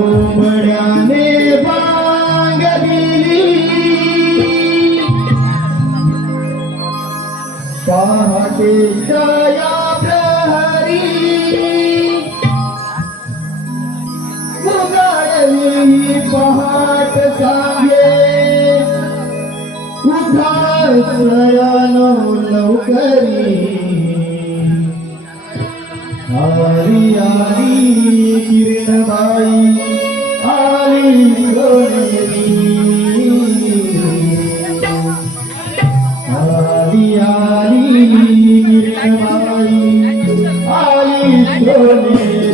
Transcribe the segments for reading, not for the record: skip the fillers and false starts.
कोंबड्याने बांगली पहाटेच्या या प्रहरी उगाडली पहाट सांगे उठा सयानो लवकरी आली आली किरणबाई आली सोनेरी आली आली किरणबाई आली सोनेरी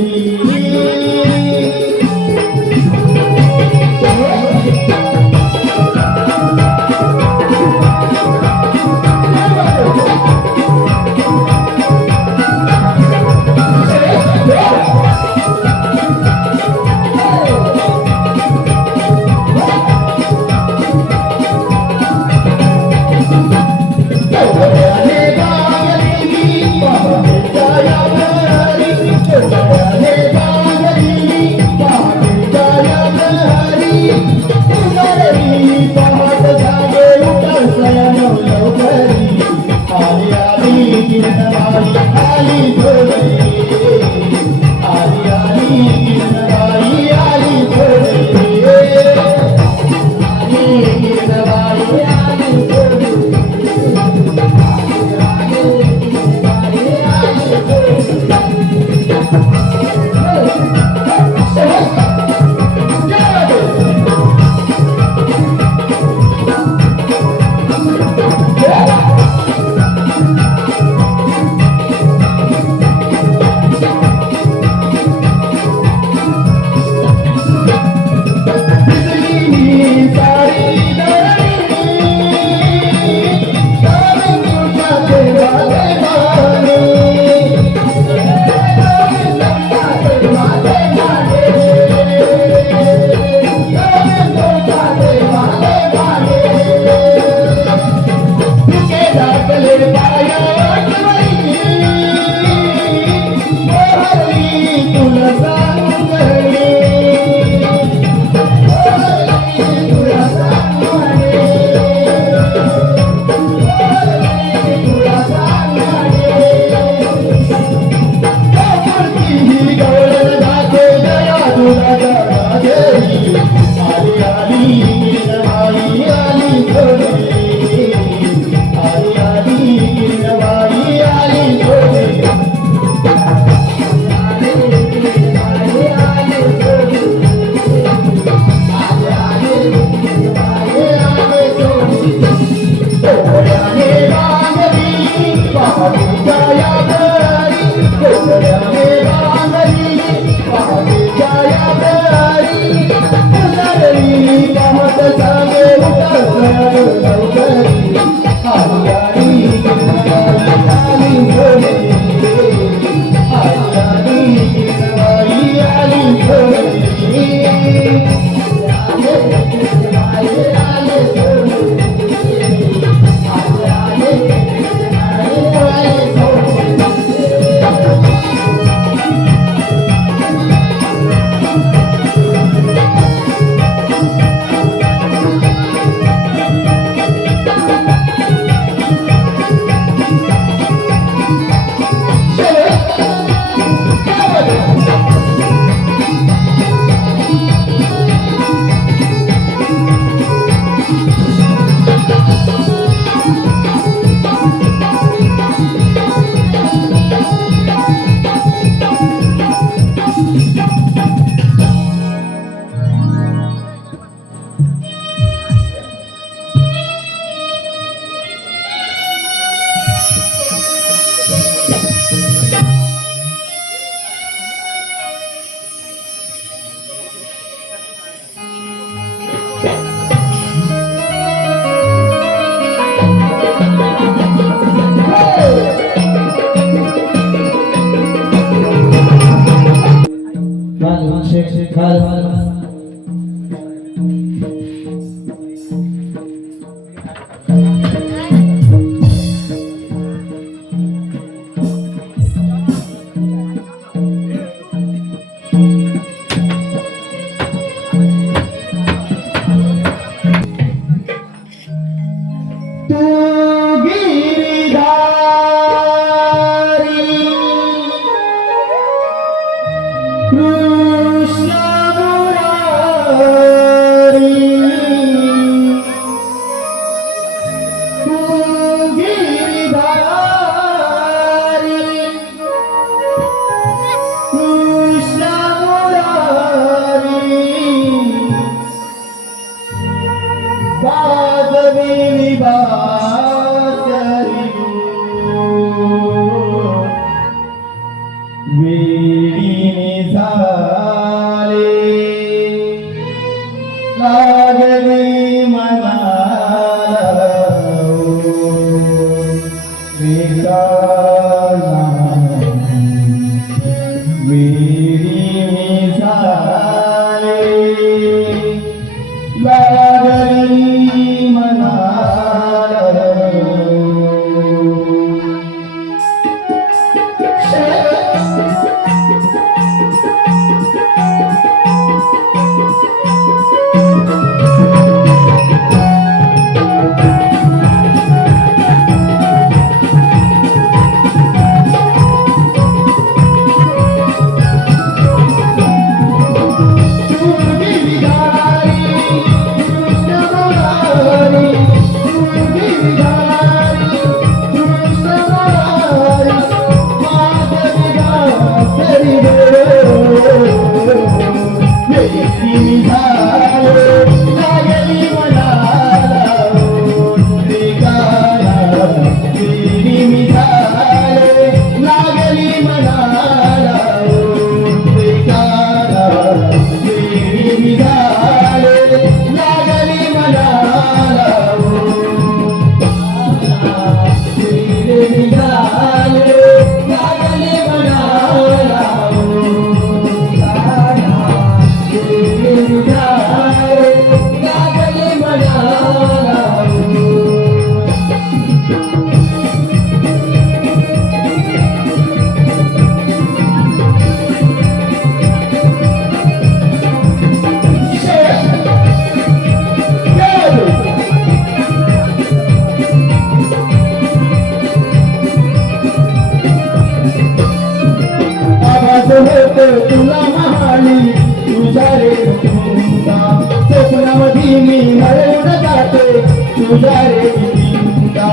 तुला महाली तुझ्या रे चिंता स्वप्नामध्ये मी हरवून जाते तुझ्या रे चिंता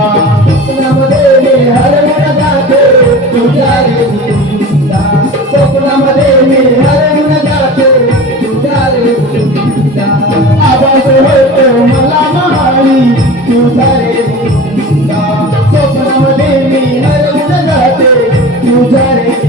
स्वप्नामध्ये मी हरवून जाते तुझ्या रे चिंता स्वप्नामध्ये मी हरवून जाते तुझ्या रे चिंता आवाज होतो मला महाली तुझ्या रे चिंता स्वप्नामध्ये मी हरवून जाते तुझ्या रे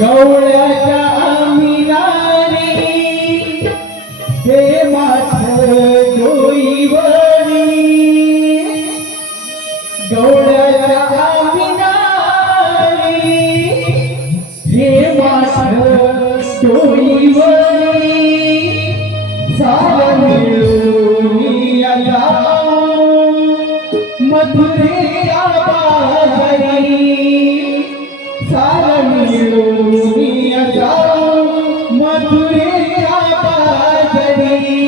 गवळ्याच्या आमिनाने हे माठ डोईवरी गवळ्याच्या आमिनाने हे माठ डोईवरी सारा मिळून आला मथुरेच्या बाजारी सारा मिळून मथुरेच्या बाजारी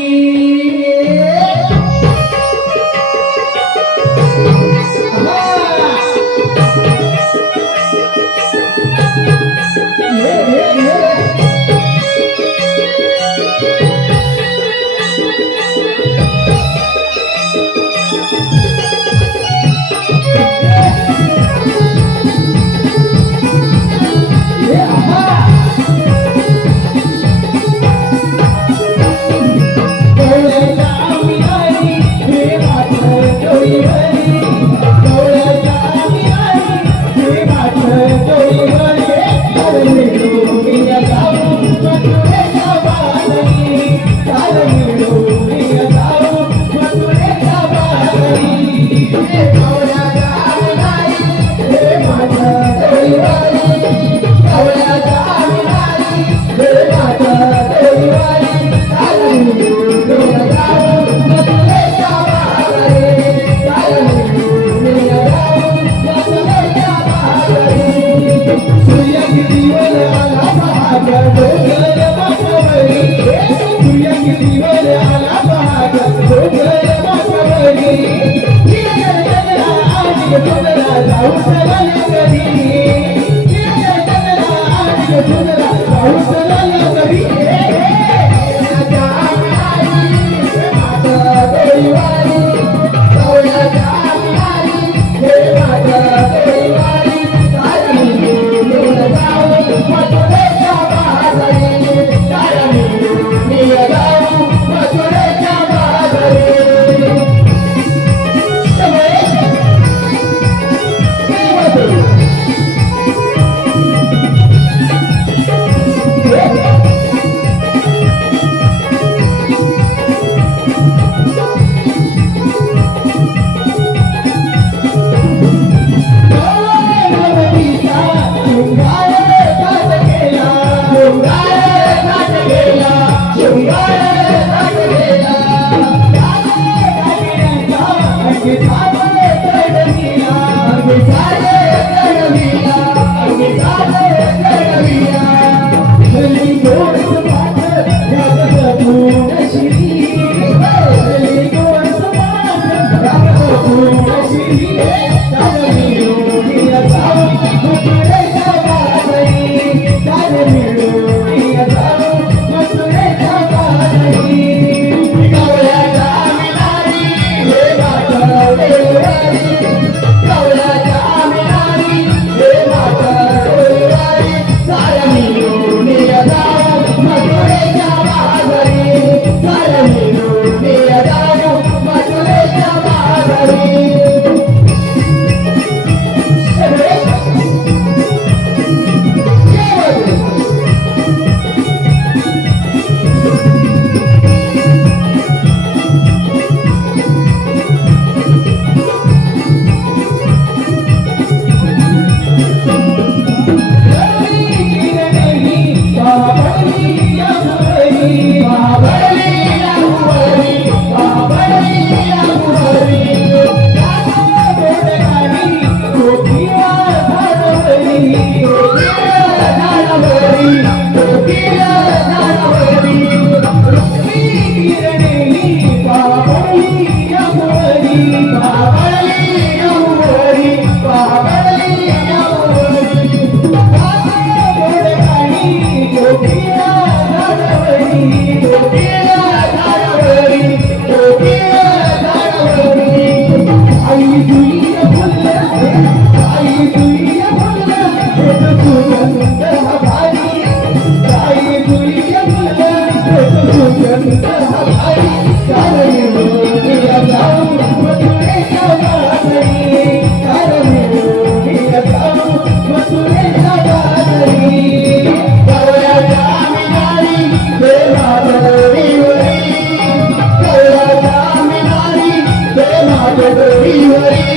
माझ्या डोईवरी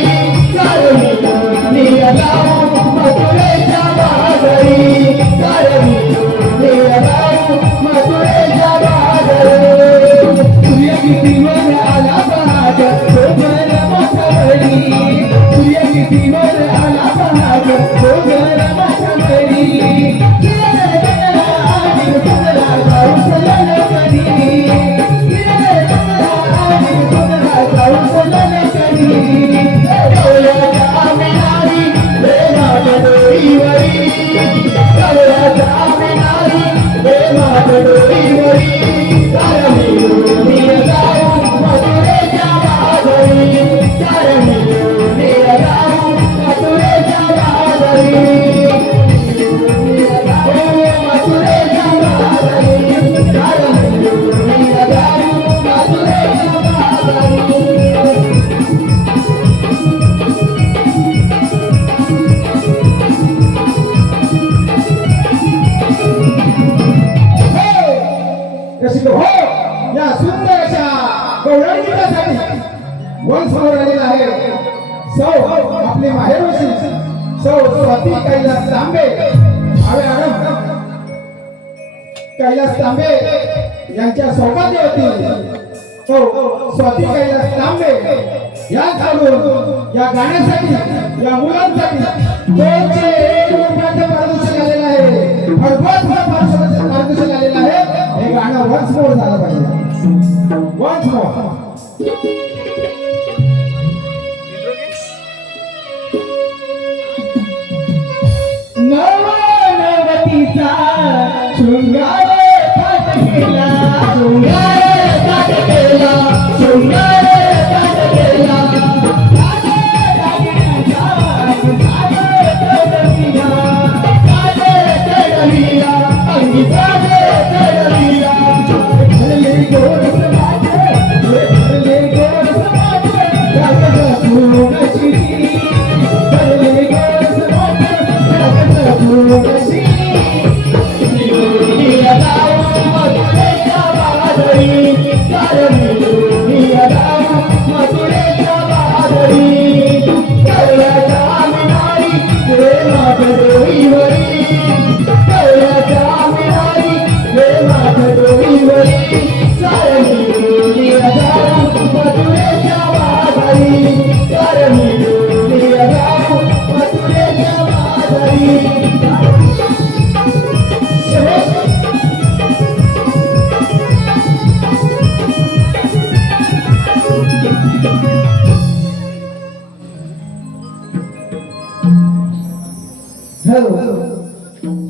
सारं मी लावू मथुरेच्या बाजारी सारं मी लावू मथुरेच्या बाजारी सूर्य कितीवर आला पहाट डोंगर माथावरी सूर्य कितीवर आला पहाट डोंगर माथावरी या सुंदर अशा गौरवासाठी वन समोर आलेला आहे सौ आपले माहेरवासी सौ स्वाती कैलास तांबे आवे मॅडम कैलास तांबे यांच्या सौभाग्यवती सौ स्वाती कैलास तांबे यांच्याकडून या गाण्यासाठी या मुलांसाठी 201 रुपयाचं पारितोषिक आलेलं आहे भरघोस पारितोषिक आलेलं आहे हे गाणं वन्स मोर झालं पाहिजे वन्स मोर नवनवतीचा शृंगार थाट केला शृंगार थाट केला शृंगार थाट केला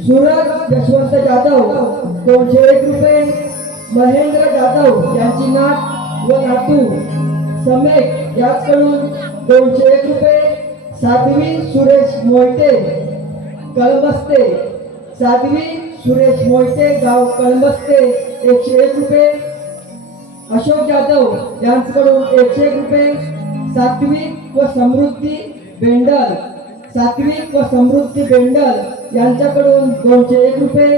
सूरज यशवंत जाधव 201 रुपये महेंद्र जाधव यांची नात व नातू समेत याचकडून 201 रुपये साध्वी सुरेश मोहिते कळमस्ते साध्वी सुरेश मोहिते गाव कळमस्ते 101 रुपये अशोक जाधव यांच्याकडून 101 रुपये सात्विक व समृद्धी बेंडल सात्विक व समृद्धी बेंडल यांच्याकडून 201 रुपये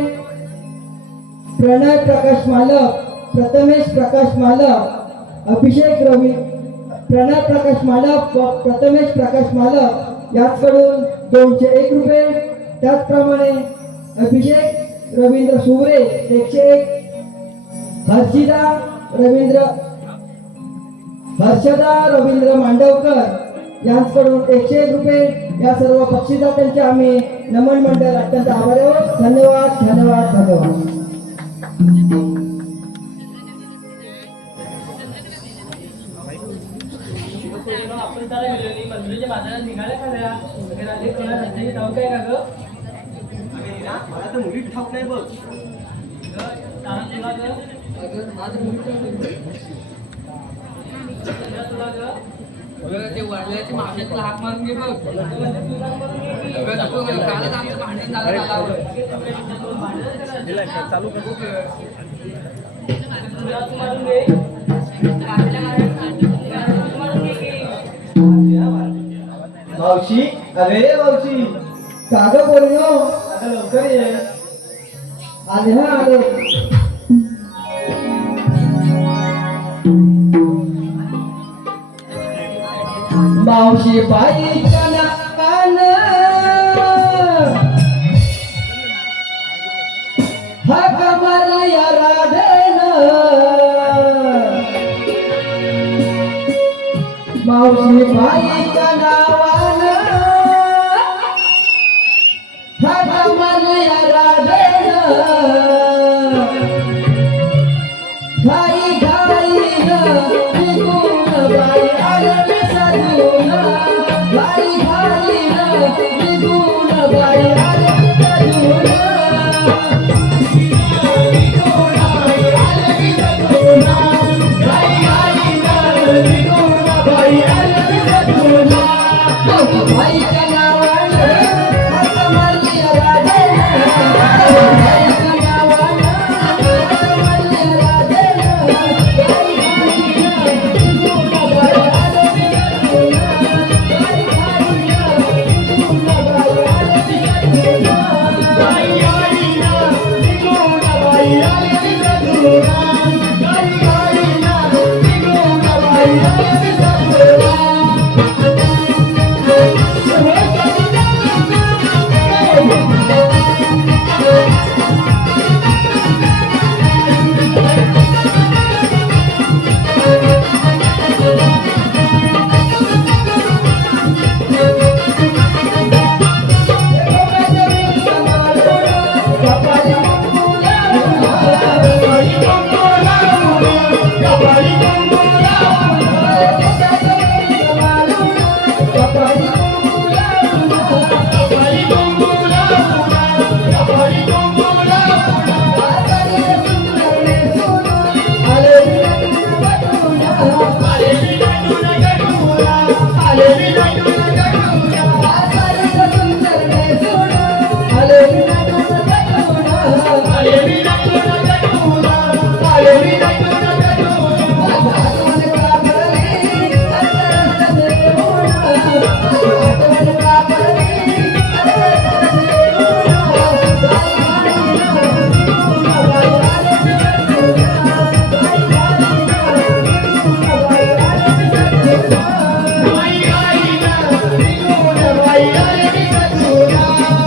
प्रणय प्रकाश मालक प्रथमेश प्रकाश मालक अभिषेक रवी प्रणय प्रकाश मालक व प्रथमेश प्रकाश मालक यांच्याकडून 201 रुपये त्याचप्रमाणे अभिषेक रवींद्र सुवरे 101 हर्षदा रवींद्र मांडवकर यांच्याकडून 101 रुपये या सर्व बक्षिसांचे आम्ही नमन मंडळ अत्यंत आभारी आहोत धन्यवाद धन्यवाद धन्यवाद आपण त्याला गेलो मंदिराच्या बाजारात निघाल्या खऱ्या वगैरे आले कोणा रस्त्याची ठाऊक काय का ग मला तर मुली ठाऊक नाही बघ तुला ग माझं मुली तुला ग ते वडिलाची मागण्यातला हाक मारून घे बघ कालच आमचं भांडण झालं चालू मारून घे मावशी अरे मावशी काग बोललो आता लवकर ये आले हा आले मावशी बाईच्या नावानं हाक मारल्या राधेनं मावशी बाईच्या नावानं हाक मारल्या राधेनं घाई घाईनं निघून बाई आले सजून घाई घाईनं निघून बाई आले सजून बाईच्या नावानं हाक मारल्या राधेनं बाईच्या नावानं हाक मारल्या राधेनं घाई घाईनं निघून बाई आले सजून घाई घाईनं निघून बाई आले सजून घाई घाईनं निघून बाई आले सजून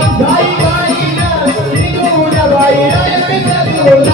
घाई घाईनं निघून बाई आले सजून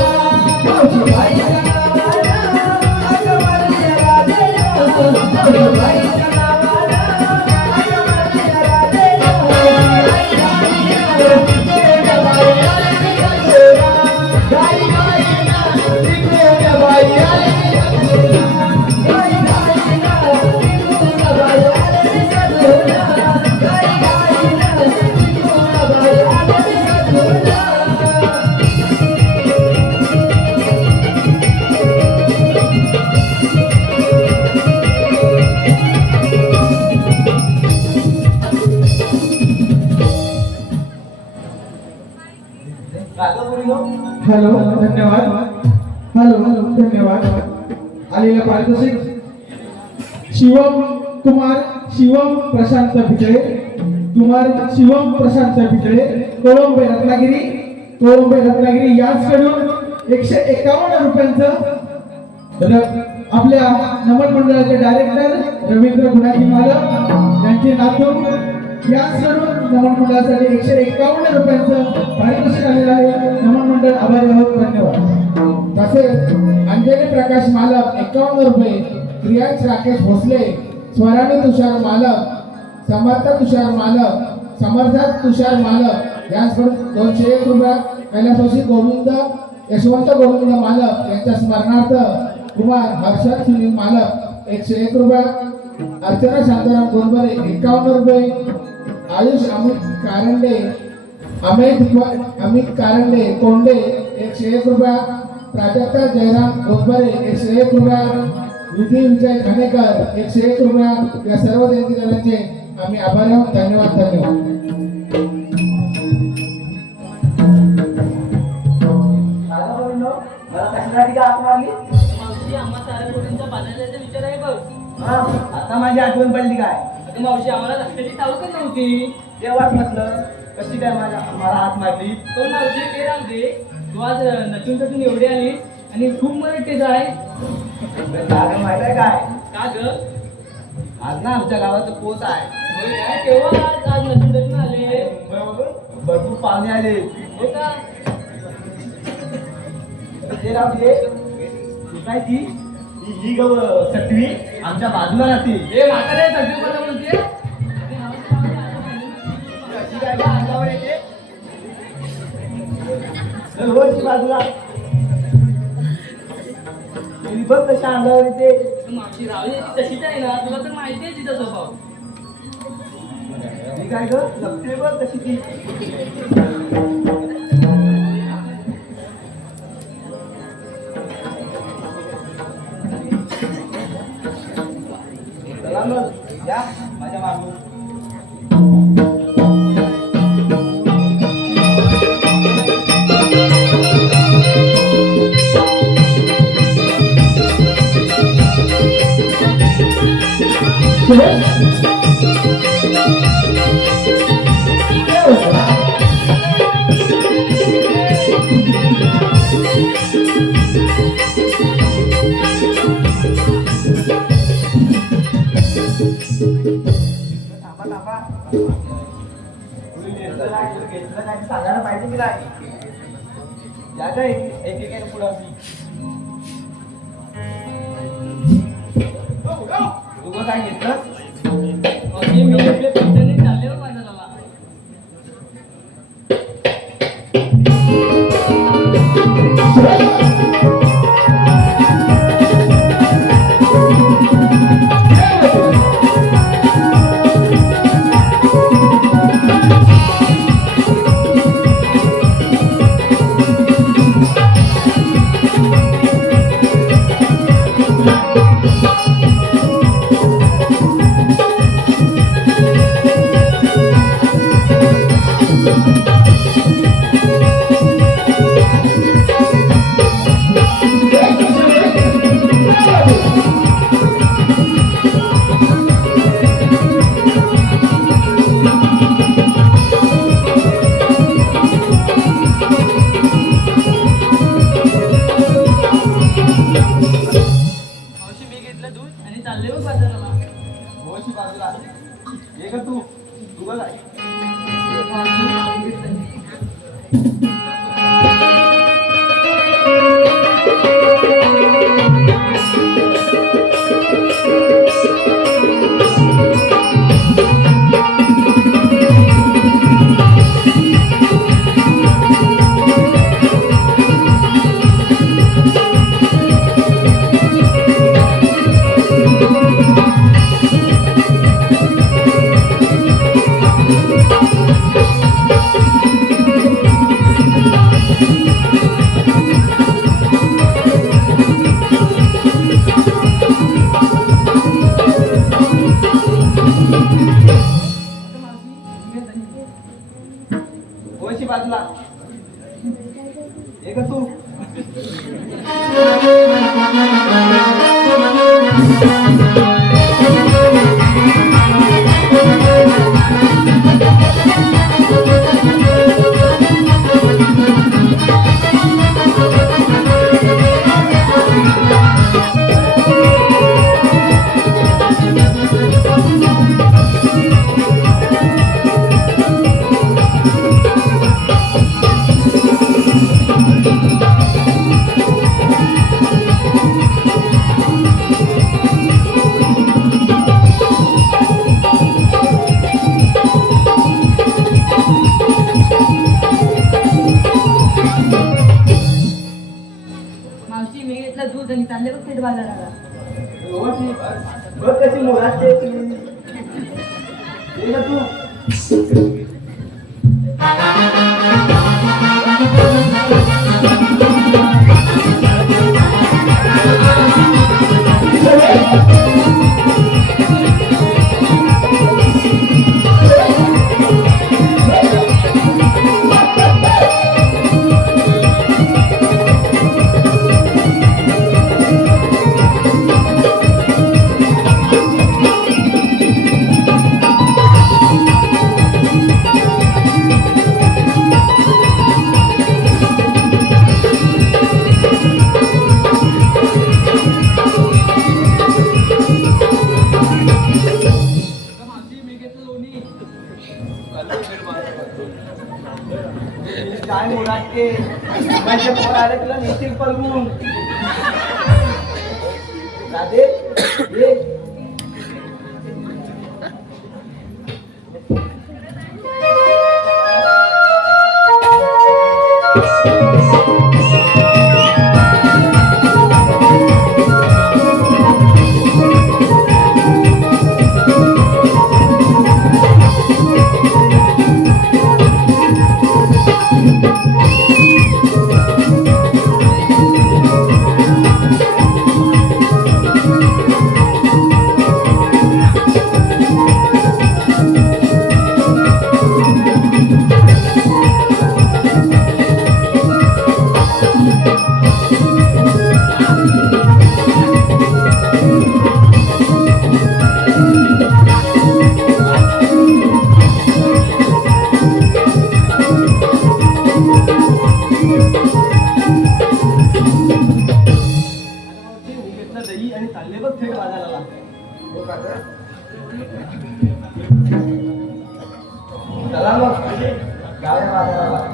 हॅलो धन्यवाद हॅलो धन्यवाद आलेला पारितोषिक शिवम प्रशांत पितळे शिवम प्रशांत पितळे कोळंबे रत्नागिरी याचकडून 151 रुपयांचं आपल्या नमन मंडळाचे डायरेक्टर रवींद्र गुणाजी मालक यांचे नातू याचकडून नमन मंडळासाठी 151 रुपयांचं पारितोषिक आलेलं आहे. नमन मंडळ आभारी आहोत. धन्यवाद. तसेच अंजली प्रकाश मालक 51 रुपये, प्रियांश राकेश भोसले, स्वराणी तुषार मालक, समर्थ तुषार मालक यांच्याकडून 201 रुपये, कैलासवासी गोविंद यशवंत गोविंद मालक यांच्या स्मरणार्थ कुमार हर्षद सुनील मालक 101 रुपये, अर्चना शांताराम गोंदबरे 51 रुपये, आयुष अमित कारंडे कोंडे 101 रुपये, प्राजक्ता जयराम गोंदबरे 101 रुपये, विधी विजय खानेकर 101 रुपये. या सर्व देणगीदारांचे आम्ही आभारी आहोत. धन्यवाद. मला कशासाठी का हाक मारली? मावशी आम्हा साऱ्या गोष्टींचा बाजाराचा विचार आहे बघ. आता माझी आठवण पडली काय? अगं मावशी आम्हाला लक्षाची ठाऊकच नव्हती. तेव्हाच म्हटलं कशी काय मला हात मारली. तो मावशी ते राहू दे, तू आज नटून एवढी आलीस आणि खूप मला टेज आहे. माहित आहे काय? का ग? आज ना आमच्या गावाचं पोच आहे. होय काय? केव्हा आज नदीवरून आले? मुंबईमधून भरपूर पाहुणे आले. हो का? ते राहू दे. ही काय ती ही गव सटवी आमच्या बाजूला राहते. हे म्हातारे सगळी मला बोलते. अशी काय गं अंगावर येते? चल हो अशी बाजूला. ही बघ कशा अंगावर येते. मावशी रावली ती तशीच आहे ना, तुला तर माहिती आहे तिचा स्वभाव. ही काय ग लपते बघ कशी ती. चला मग या माझ्या मागून. थांबा थांबा. तुम्ही घेतलं काय सांगायला पाहिजे की नाही. या काय एकेकाने पुढं अशी. तू काय घेतलं. मावशी मी आपल्या पिंट्याने चालले हो बाजाराला. मावशी मी घेतलं दूध आणि चालले हो बाजाराला. हो अशी बाजूला. ये का तू बघ आहे. हो अशी बाजूला. ये का तू. मावशी मी घेतलं दूध आणि चालले बघ थेट बाजाराला. हो अशी बघ कशी मुलात ते. ये का तू. माझ्या पोर आले तुला नेतील पळवून. राधे ये. दही आणि चालले बघ थेट बाजाराला. चला मग गाड्या बाजाराला.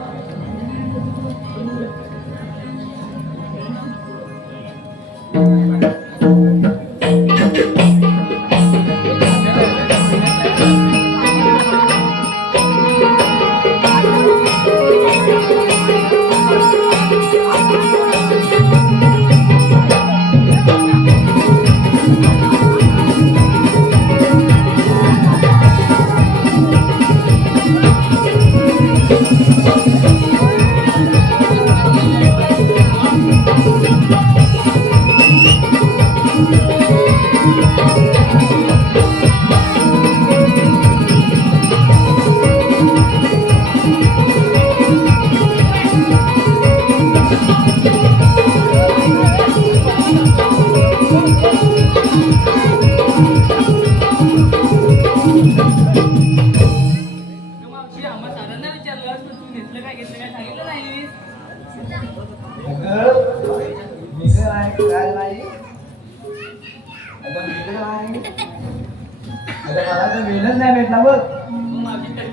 मला तर वेळच नाही भेटला बघ.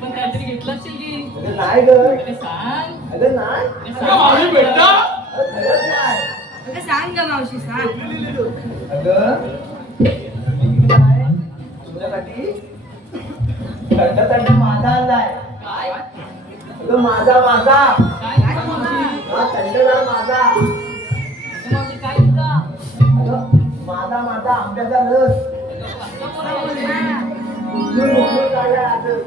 पण काहीतरी घेतलं असेल की नाही ग. सांग. अगं नाही. अगं सांग ग मावशी सांग. अगं तुझ्यासाठी थंड थंड माझा आणलाय. काय अगं माझा माझा काय हा थंडगार माझा. काय तुझा अगं माझा माझा आंब्याचा रस उचलून उचलून काढलाय असं.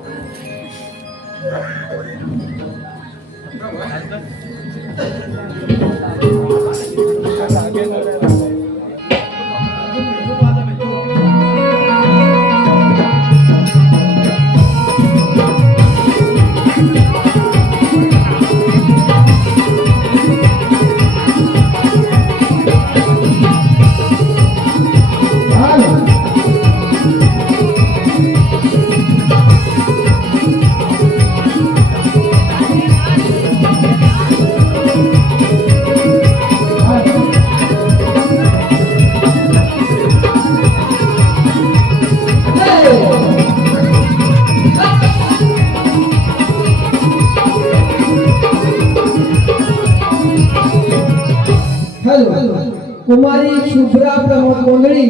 कुमारी शुभ्रा प्रमोद गोंधळी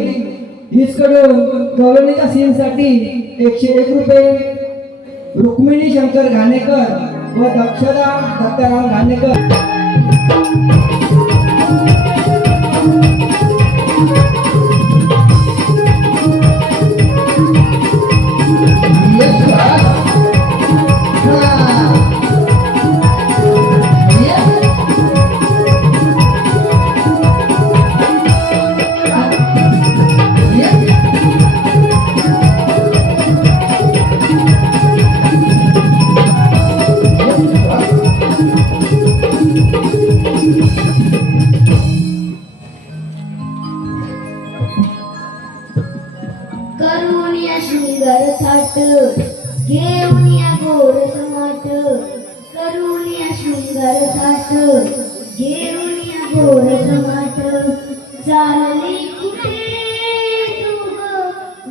हिचकडून कॉलनीच्या सीनसाठी 101 रुपये, रुक्मिणी शंकर घाणेकर व दक्षदा दत्ताराम घाणेकर. करून या सुंदर थाट घेऊन या गोड समाट, करून या सुंदर थाट घेऊन या गोड समाट, चालली कुठे तू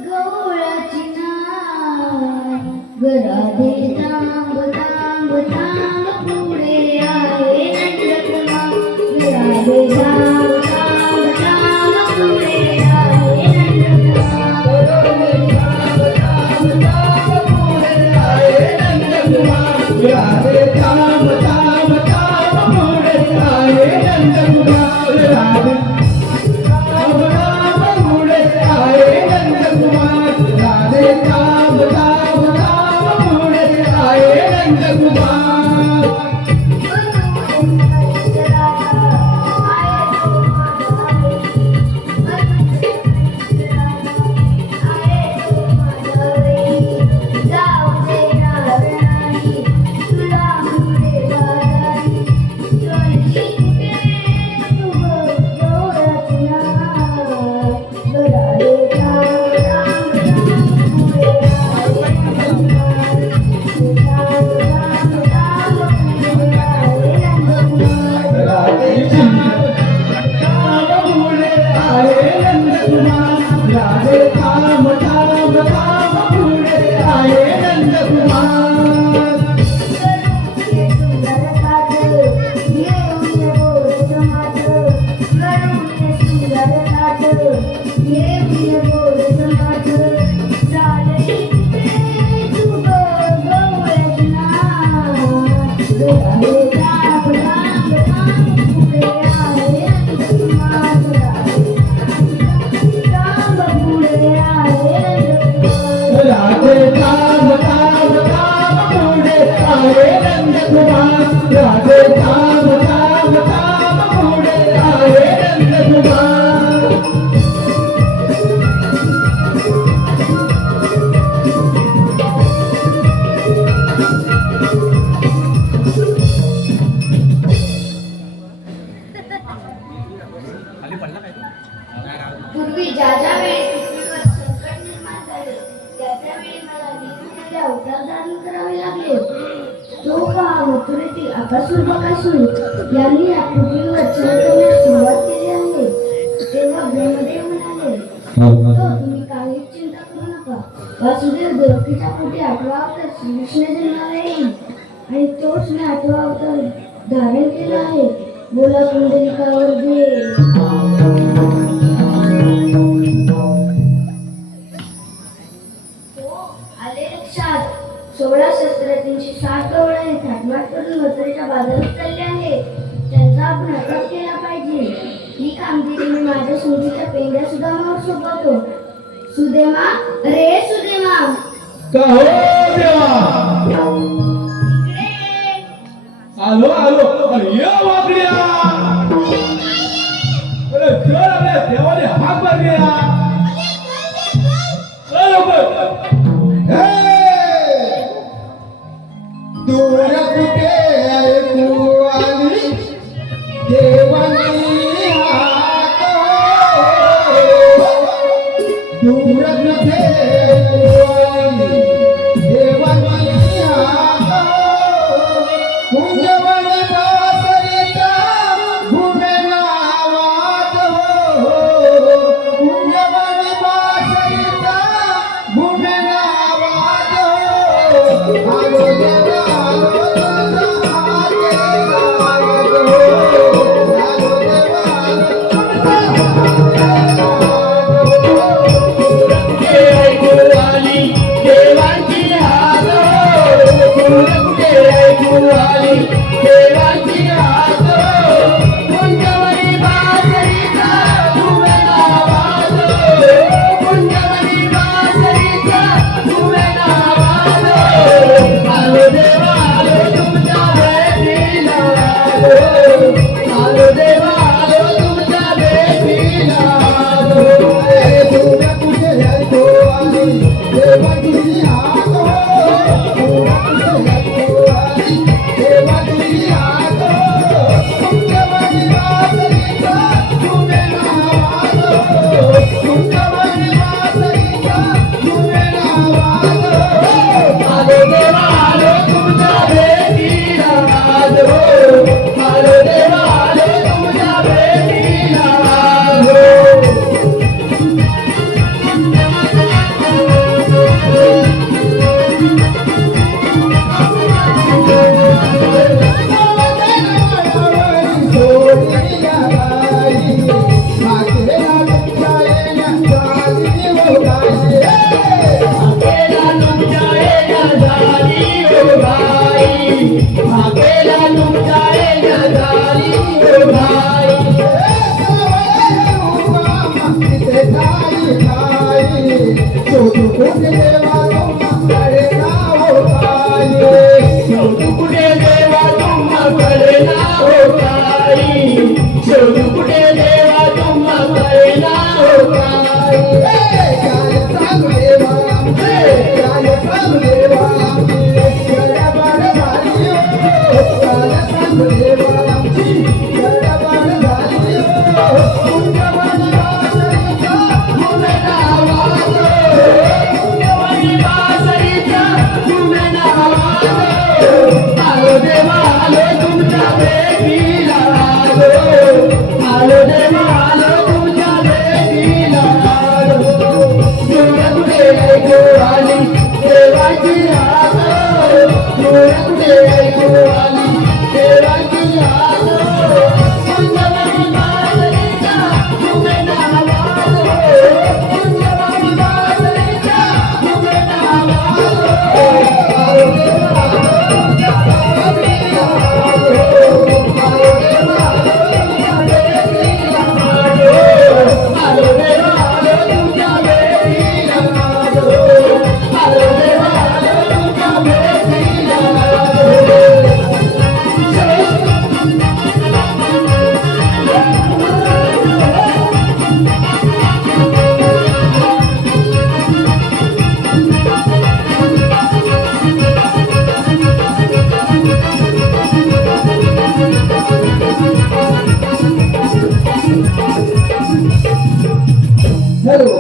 गवळाची नाय, राधे थांब थांब थांब पुढे आहे नंदकुमार. राधे थांब थांब थांब पुढे आहे नंदकुमार सुंदर थाट घेऊन ये गोर समाट करून ये सुंदर थाट घेऊन ये गोर समाट चालली तू गवळणा राधे थांब थांब थांब पुढे आहे नंदकुमार थांब पुढे आहे नंदकुमार राधे थांब थांब थांब पुढे आहे नंदकुमार राधे थांब थांब थांब पुढे आहे नंदकुमार पूर्वी ज्या ज्या वेळी पृथ्वीवर संकट निर्माण झाले त्या त्या वेळी मला निरनिराळे अवतार धारण करावे लागले. तो पहा मथुरेतील अकासुर बकासूर यांनी या पृथ्वीवर छळ करण्यास सुरुवात केली आहे. तेव्हा ब्रह्मदेव म्हणाले, तो तुम्ही काहीच चिंता करू नका. वासुदेव देवकीच्या पोटी 8वा अवतार श्रीकृष्ण जन्माला येईल आणि तोच मी 8वा अवतार धारण केला आहे. बोला कुंडलिकावर घे. आले लक्षात 16 शस्त्रज्ञांची 7 गवळणी थाटमाट करून मथुरेच्या बाजारात चालले आहे. त्यांचा आपण अटक केला पाहिजे. ही कामगिरी मी माझ्या सोबतीच्या पेंड्या सुदामावर सोपवतो. सुदेमा, रे सुदेमा, का हो देवा इकडे ये. आलो आलो अरे ये वाकड्या अरे चल अरे देवाने हाक मारल्या दूर कुठे ऐकू आली देवानी हाक दूर कुठे ऐकू आली देवानी हाक कुंजवनी बासरीचा घुमेला आवाज हो कुंजवनी बासरीचा घुमेला आवाज हो आलो देवा आलो तुझा आगे आवाज हो आलो देवा आलो आलो देवा आलो तुमच्या भेटीला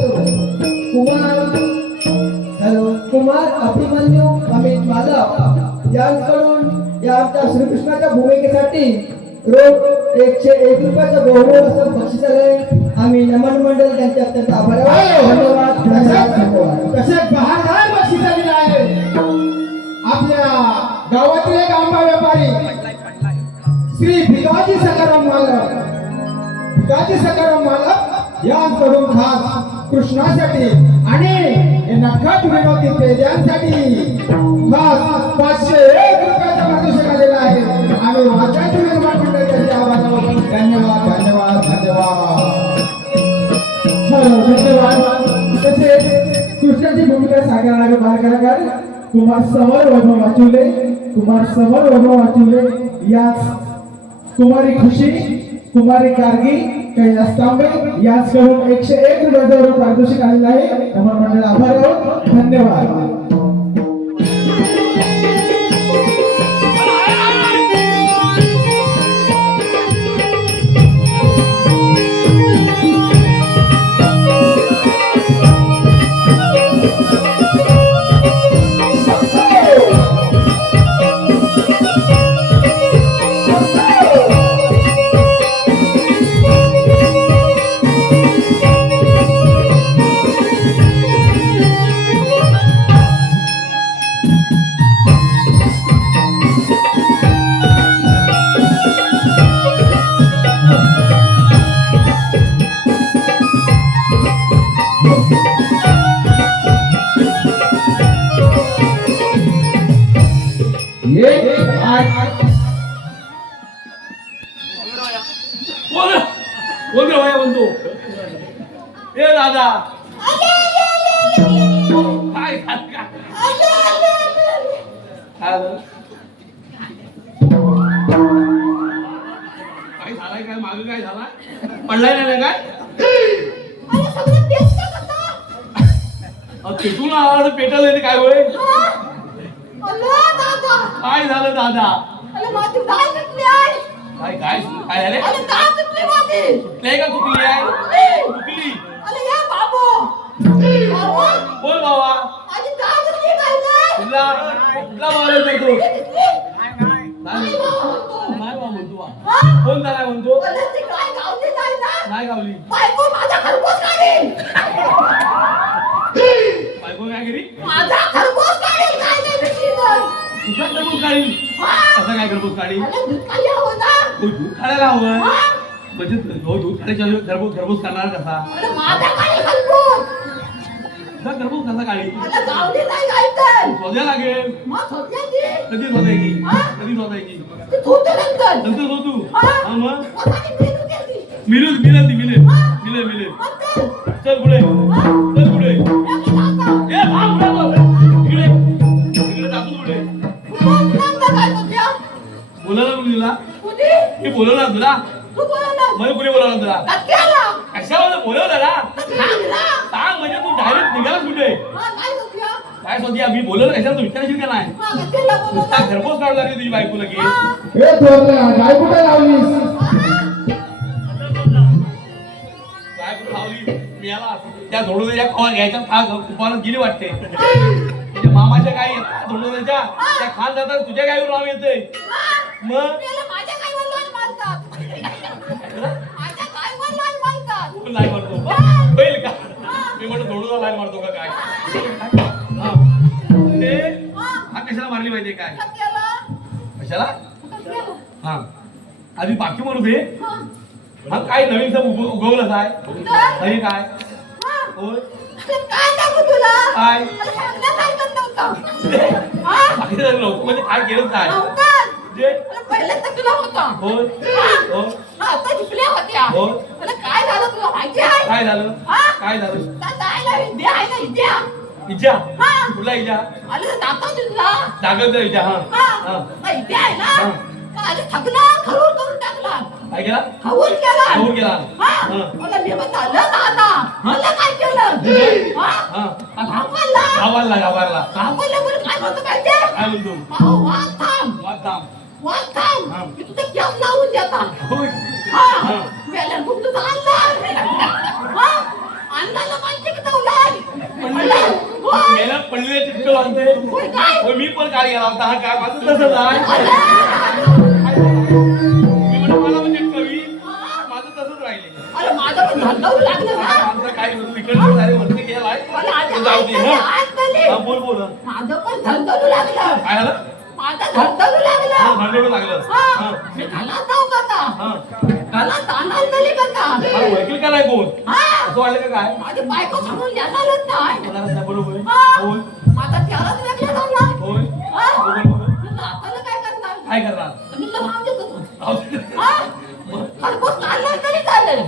कुमार कुमार अभिमन्यू अमित माधव यांकडून या आमच्या श्रीकृष्णाच्या भूमिकेसाठी रोज 101 रुपयाचं बहुमूल्य असं बक्षीस आलंय. आम्ही नमन मंडळ त्यांचे अत्यंत आभारी आहोत. धन्यवाद धन्यवाद. तसेच बहारदार बक्षीस आलेलं आहे आपल्या गावातील एक आंबा व्यापारी श्री भिकाजी सकाराम मालक यांकडून खास कृष्णासाठी आणि नटखट विनोदी पेद्यांसाठी खास 501 रुपयाचं पारितोषिक आलेलं आहे. आम्ही वाचायचे निर्माण मंडळ त्यांचे आभार आहोत. धन्यवाद धन्यवाद धन्यवाद. तसेच कृष्णाची भूमिका साकारणारे बालकलाकार कुमार समर वैभव वाचुले याच कुमारी खुशी कुमारी गार्गी कैलास तांबे याचकडून 101 रुपयाचं पारितोषिक आलेलं आहे. नमन मंडळ आभार आहोत. धन्यवाद. बोल रे भैया बंधू. ए दादा काय झालाय काय मागे काय झाला पडलाय नाही काय तिथून आवाज पेटल काय होय काय झालं दादा काय काय काय झाले सुटले का कुठली आहे कुठली बोल बाबा तुला कुठला मारत होतो नाही बाबा म्हणतो कोण झालाय म्हणतो नाही गावली बायको काय करी तुझा खरबूज काढी कसं काय खरबूज काढी दूध खायला हवं म्हणजे दूध खाण्याच्या खरबूज करणार कसा तुझा खरबूज कसा काढी शोधायला लागेल कधी शोधायची नंतर शोधू मग मिळेल चल पुढे बोलवलं तुला मला कुणी बोलवलं तुला कशावर बोलवलं ना सांग म्हणजे तू डायरेक्ट निघाला कुठे काय शोधूया मी बोलवलं कशाला तू विचारशील का नाही नुसता घरपोच काढू लागली तुझी बायको लगे काय कुठे लावलीस बायको लावली मिळाला त्या धोडोच्या खावा घ्यायच्या कुपाला गेली वाटते तुझ्या मामाच्या गाई धोडोच्या त्या खान जातात तुझ्या गाईवर नाव येते मग लाईन मारतो होईल का मी म्हणतो धोडूला लाईन मारतो का काय हा कशाला मारली माहितीये काय कशाला हा आधी बाकी म्हणू दे हा काय नवीन उगवलं काय हे काय होय काय लोक म्हणजे काय केलं काय पहिले तर तुला होता होय हो आता जिंकल्या होत्या हो मला काय झालं तुला माहिती आहे काय झालं काय झालं दादाला विद्या आहे ना विद्या इजा कुठला इजा आले दाखव तुला जागत इजा हा विद्या आहे ना आले थकला खरूर करून टाकला काय केला खवून केला मला निवत आलं दादा मला काय केलं गावाला काय म्हणतो माहिती काय म्हणतो वाद थांब मी तुझं केस लावून देता मेल्या खूप तुझा अन्नाला माहिती पडलेले चिटकं लागते होय, मी पण काय गेला होता हा काय माझं तसंच आहे मी म्हणतो मला म्हणजे कवी माझं तसंच राहिले अरे माझं पण धंदावू लागलं ना. आमचं काय तिकडचं झाले वरती गेलाय तू जाऊ दे हा बोल बोल माझं पण धंदावू लागलं. काय झालं माझं धंदावू लागलं. भांडवल लागलं हा. मी घालात जाऊ करता. हा घालात आणणार तरी करता. मला वकील का नाही कोण हा. असं वाटलं का काय माझी बायको म्हणून येणारच नाही. मला रस्ता बरोबर आहे. हा. होय माझा त्यालाच वेगळा झाला. होय हा. बोल, बोल. म्हणलं आता काय करणार? काय करणार म्हणलं राहू दे तू. राहू दे. हा. खरबूज काढलं तरी चालेल.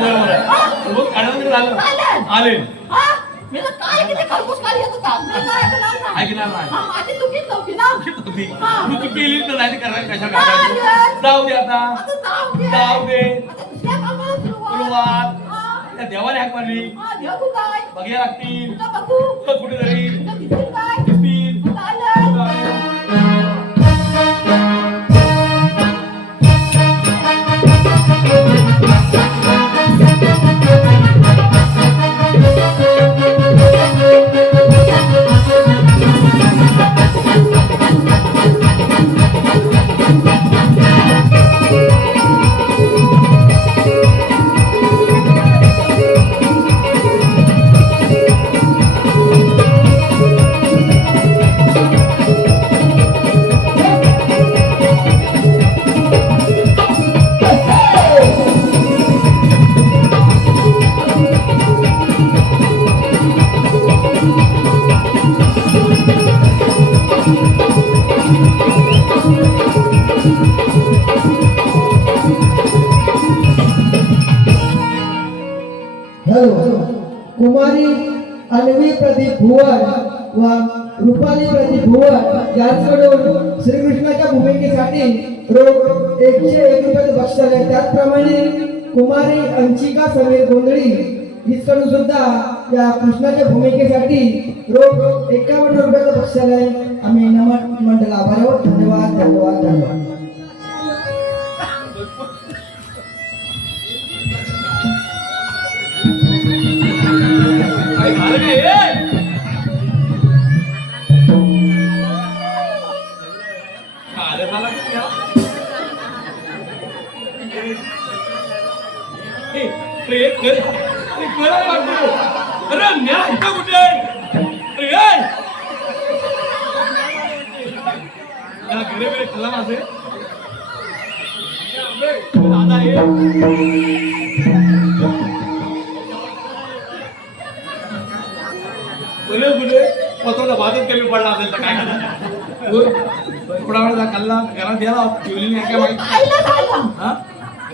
बरोबर आहे मग काढायला झालं चालेल. आले हा. मी तर काय किती खरबूज काढली होतं का? मी काय ऐकणार नाही. ऐकणार नाही हा, माझी चुकीच नव्हती ना. तू चुकी केली तर नाही करायला कशा करायचं जाऊ दे आता आता जाऊ दे. जाऊ दे आता दुसऱ्या कामाला सुरुवात. सुरुवात हा. त्या देवाने हाक मारली हा, देव तू काय? बघायला लागतील तुझं बघू. कुठं कुठेतरी तुझं दिसेल काय? दिसतील चालेल. हॅलो कुमारी अन्वी प्रदीप भुवन व रुपाली प्रदीप भुवन यांच्याकडून श्रीकृष्णाच्या भूमिकेसाठी रोख 101 रुपये बक्षीस आले. त्याचप्रमाणे कुमारी अंशिका समीर गोंधळी हिच्याकडून सुद्धा या कृष्णाच्या भूमिकेसाठी रोख 51 रुपयाचं बक्षीस आले. आम्ही नमन मंडळ आभार आहोत. धन्यवाद धन्यवाद धन्यवाद. काय झालं काय आलं झाला अरे न्या इथं कुठे अरे घरे बिरे खाल्ला माझे दादा हे बोले बोले पतोडा भातच कमी पडला असेल तर काय थोडा वेळ खाल्ला घरात गेला ठेवली नाही काय माहिती खायला झालं. हा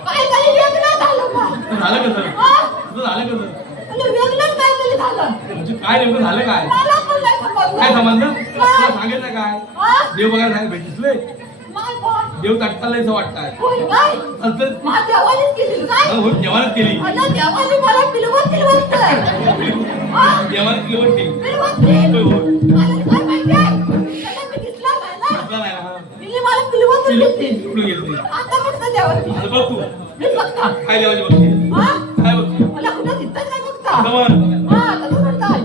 काय तरी वेगळं झालं मग. झालं कसं हा? तुझं झालं कसं आणि वेगळंच काहीतरी झालं. म्हणजे काय नेमकं झालं काय मला पण नाही समजलं. काय समजलं तुला सांगितलं काय हा? देव बघायला सांगितलं भेटिसले नाही पण. देव ताटताला असं वाटतंय होय काय? असं माझ्या देवानेच केली काय? हो देवानच केली आणि देवाने मला पिलवत हा? देवानच केली वाटते पिलवत केली. होय होय मला काय माहितीये? त्याला मी दिसला नाही ना. असला नाही ना हा तिने मला पिलवत घेतली. कुठं घेतली आता कसं देवाची? आता बघ तू मी बघता. काय देवाची बघते हा? काय बघते मला कुठं दिसतं काय बघता? समज हा, तसं म्हणताय.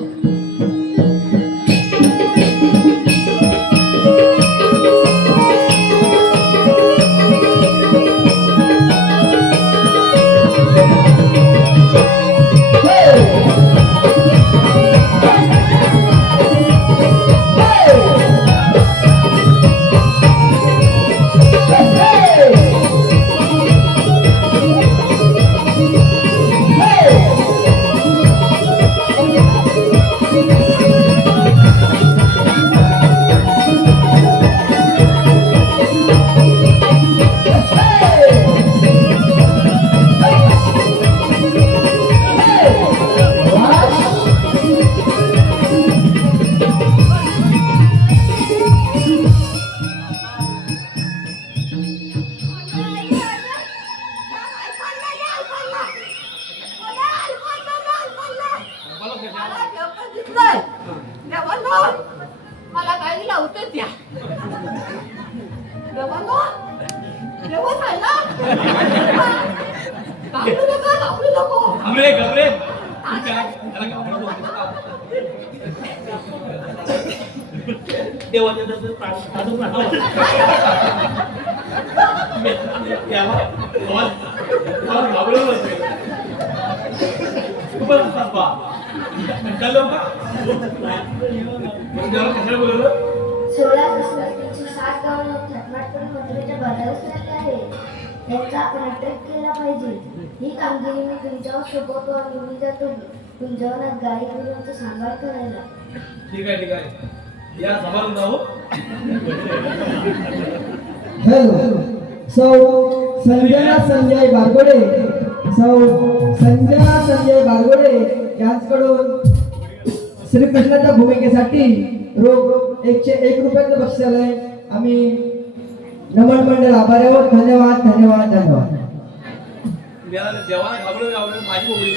मला काय लावते त्या घाबरू नको घाबरे घाबरे त्याला घाबरत होते. देवाच्या दर्शन प्रार्थना घाबरत होते. कशाला बोलवलं? 16 गावाला थटमाट करून मथुरेच्या बाजारात चालले आहे. त्यांचा आपण अटक केला पाहिजे. ही कामगिरी मी तुमच्यावर सोपवतो आणि मी जातो तुमच्यावर गाई गुरांचा सांभाळ करायला. ठीक आहे ठीक आहे. या सभाला जाऊ. हॅलो सौ संजना संजय बारगोडे, सौ संजना संजय बारगोडे यांच्याकडून श्रीकृष्णाच्या भूमिकेसाठी रोख 101 रुपयाचं बक्षीस आलंय. आम्ही नमन मंडळ आभारी आहोत. धन्यवाद धन्यवाद धन्यवाद. देवाला घाबरत माझी बोलली.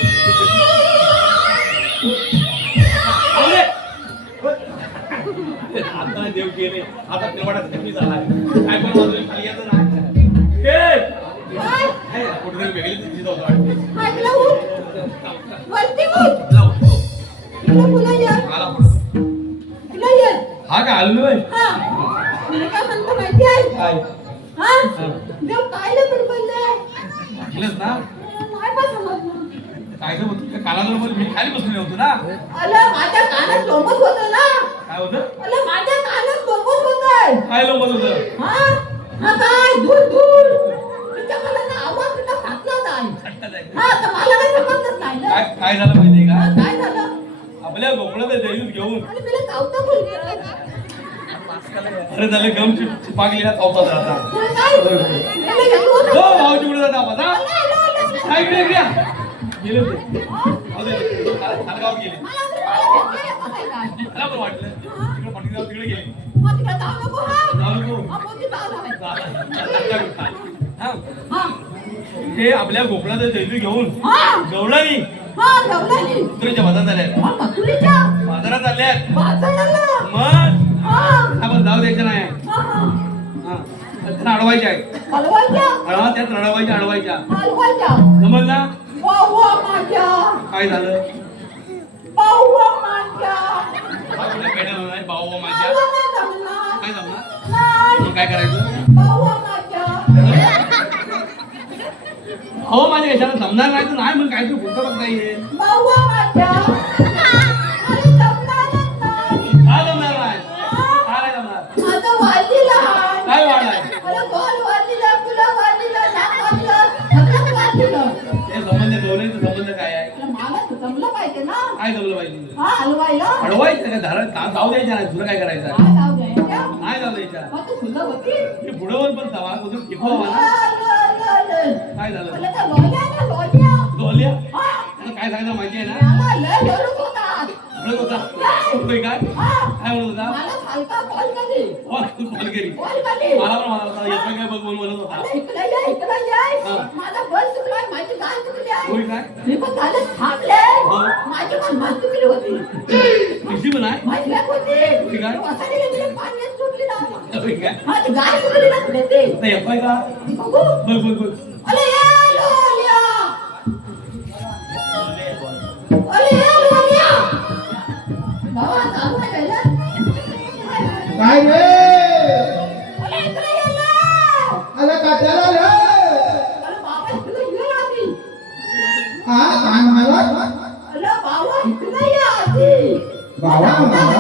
आता देव गेले. आता तेवढा कमी झाला. काय पण वाजले खाली येतं नाही. कुठेतरी वेगळी दिसत होतं. हा काय आलो नाही. काय वाटलंच ना. काय कानाजवळ मी खाली बसलेलो होतो ना. माझ्या कानात लोंबत होतं ना. काय होतं? माझ्या कानात लोंबत होतं. काय लोक होतं? हा काय दूर दूर तुझ्या मला ना आवाज तुझा फाटला जाय. हा तर मला काही समजत नाही ना. काय झालं माहितीये का? काय झालं? आपल्या गोकुळात दैवत घेऊन आणि मला चावता बोलली. अरे झालं गम चिपाकलेला चावता जाता. हो भाऊजी पुढे जाता माझा. काय इकडे इकडे गेले होते. खालगाव गेले. मला पण वाटलं तिकडे पटकन तिकडे गेले. जाऊ नको. हे आपल्या गोकुळात दैवत घेऊन गवळणी मथुरेच्या बाजारात आल्या. बाजारात आल्यात मग आपण जाऊ द्यायचं नाही. त्यांना अडवायच्या आहे. त्यात रडवायच्या अडवायच्या. समजला? काय झालं? भाऊ माझ्या काय जमणार? काय करायचं? हो माझ्या कशाला जमणार नाही तर नाही म्हणून काहीतरी पुढचं बघता येईल. काय जमणार नाही? काय जमणार? काय वाढ आहे? ते संबंध दोन्हीचा संबंध काय आहे? जमलं पाहिजे ना. काय जमलं पाहिजे? हलवायला अडवायचं काय धारण जाऊ द्यायच्या नाही. तुला काय करायचं? काय जाऊ द्यायच्या? नाही जाऊ द्यायच्या. मग तू फुलं होती. मी पुढं पण तवा कुठून टिकवा ना. काय झालं? मला तर लोल्या ना लोल्या. डोल्या हा. त्याला काय सांगितलं माहिती आहे ना? मला लय लोलत होता. म्हणत होता होतोय काय? काय म्हणत होता? मला सारखा कॉल करी. तू कॉल केली. कॉल करी. मला पण म्हणाला होता येतोय काय बघ म्हणून म्हणत होता. मला इकडे ये, इकडे ये. हा. माझा बस चुकलाय, माझी गाय चुकली आहे. होय काय? मी पण झालं थांबले. हा. माझी पण बस चुकली होती. कशी पण आहे? माझी गाय होती. होय काय? वसाडीला गेली, पाण्यात सुटली ना. होय काय? माझी गाय चुकली ना पुढे ते. आता येतोय का? बघू. बघ बघ बघ. अरे ये लोल्या. अरे ये लोल्या. बाबा चालू आहे पहिलं. काय रे? अरे इकडे ये ना. अरे काट्याला रे. अरे बाबा इकडे ये आधी. काय म्हणाला? अरे बाबा इकडे ये आधी. बाबा मला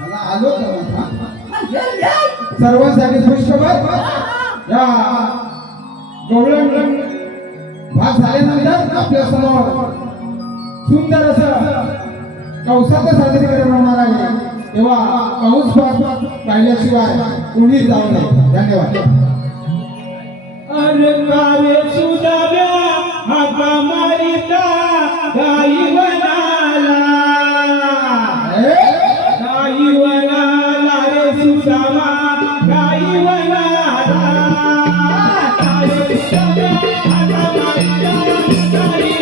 मला आलो का? ये. सर्वांसाठी खुशखबर. या गवळण भाग झाल्यानंतर आपल्या समोर सुंदर असं कौसाचं सादरीकरण होणार आहे. तेव्हा कौस पाहिल्याशिवाय कोणी जाऊ नये. धन्यवाद. अरे कावे सुदाव्या हाका मारिता गाई वनाला, गाई वनाला रे सुदामा गाई वनाला. कावे सुदाव्या हाका मारिता गाई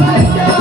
Bye.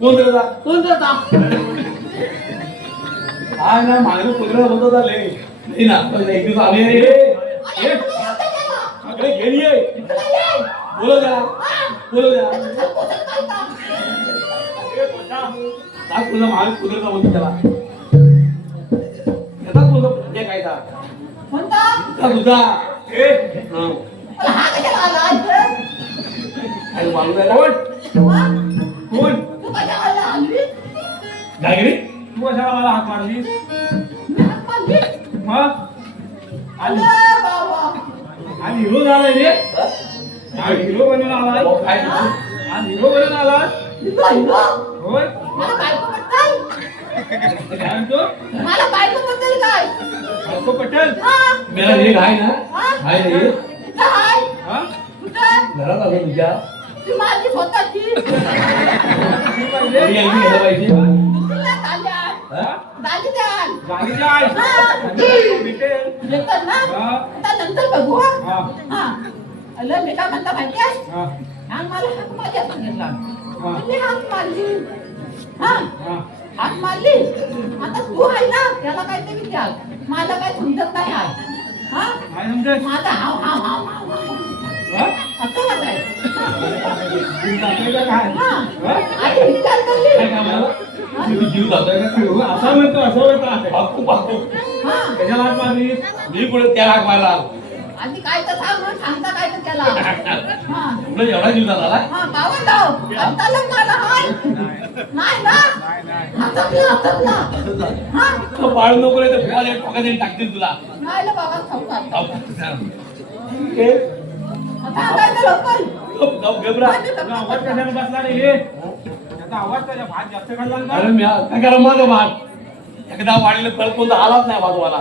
कोण रे जा? कोण जाता काय ना मागं कुत्रा होता झाले नाही ना पण एक दिवस आले रे अरे घेऊन ये बोलो त्याला बोलो त्याला काय तुझा मागे कुत्रा बोलतो त्याला त्याचा तुझा म्हणजे काय था म्हणता तुझा मला हा कशाला आला इथे? काय माणूस आहे कोण हा? कोण तू कशाला आली? जागरी तू कशाला मला हात मारलीस मी हात मारली? मग अरे बाबा. आज हिरो झालाय रे आज हिरो बनून आलाय काय आज हिरो बनून आलाय हिरो, हिरो. होय मला बायकोबद्दल? काय म्हणतो मला बायकोबद्दल काय? बायको पटेल हा? मेरा हे घाय ना हा? हाय रे कुठं आहे? हा कुठं? घरात आलो तुझ्या ती माझी स्वतःची. घरी आली घ्यायला पाहिजे तिला दाल्यात. हा? दालीद्याल. गाडीच्या आहे हा. भेटेल येतात ना? हा. आता नंतर बघू हा? हा हा. अलं, मी काय म्हणता माहिती आहे? हा आणि मला हाक माझ्या सांगितला. हा. मी हाक मारली. हा? हा हाक मारली. आता तू आहे ना, त्याला काहीतरी विचार. मला काय समजत नाही आहे. हा? काय समजेल माझा हाव हाव हाव हाव हाव. हा असं होत आहे. तू जातोय का काय हा. हा? आणि विचार काय करली. काम आहे? तुझी जीव जातोय का काय? असा म्हणतो बापू बापू हा. त्याच्याला हात मारलीस मी पुढे त्या हाक मारला आणि काय तर सांग मग, सांगता काय तर त्याला. हा. पुढे एवढा जीव झाला हा, बावंडाव. हप्ताला मला हाय. नाही ना? हप्ताला, हप्ताला. हा? पाळू नको रे ते फुवाले ठोका देऊन टाकतील तुला नाही ना बाबा, सावकार. ए, आता काय तर लवकर. गप घबरा तुला आवाज कशाला बसला रे हे त्याचा आवाज त्याच्या भात जास्त काढला ना अरे मी काय करा माझं भात एकदा वाढलेलं फळ कोणता आलाच नाही भाजवाला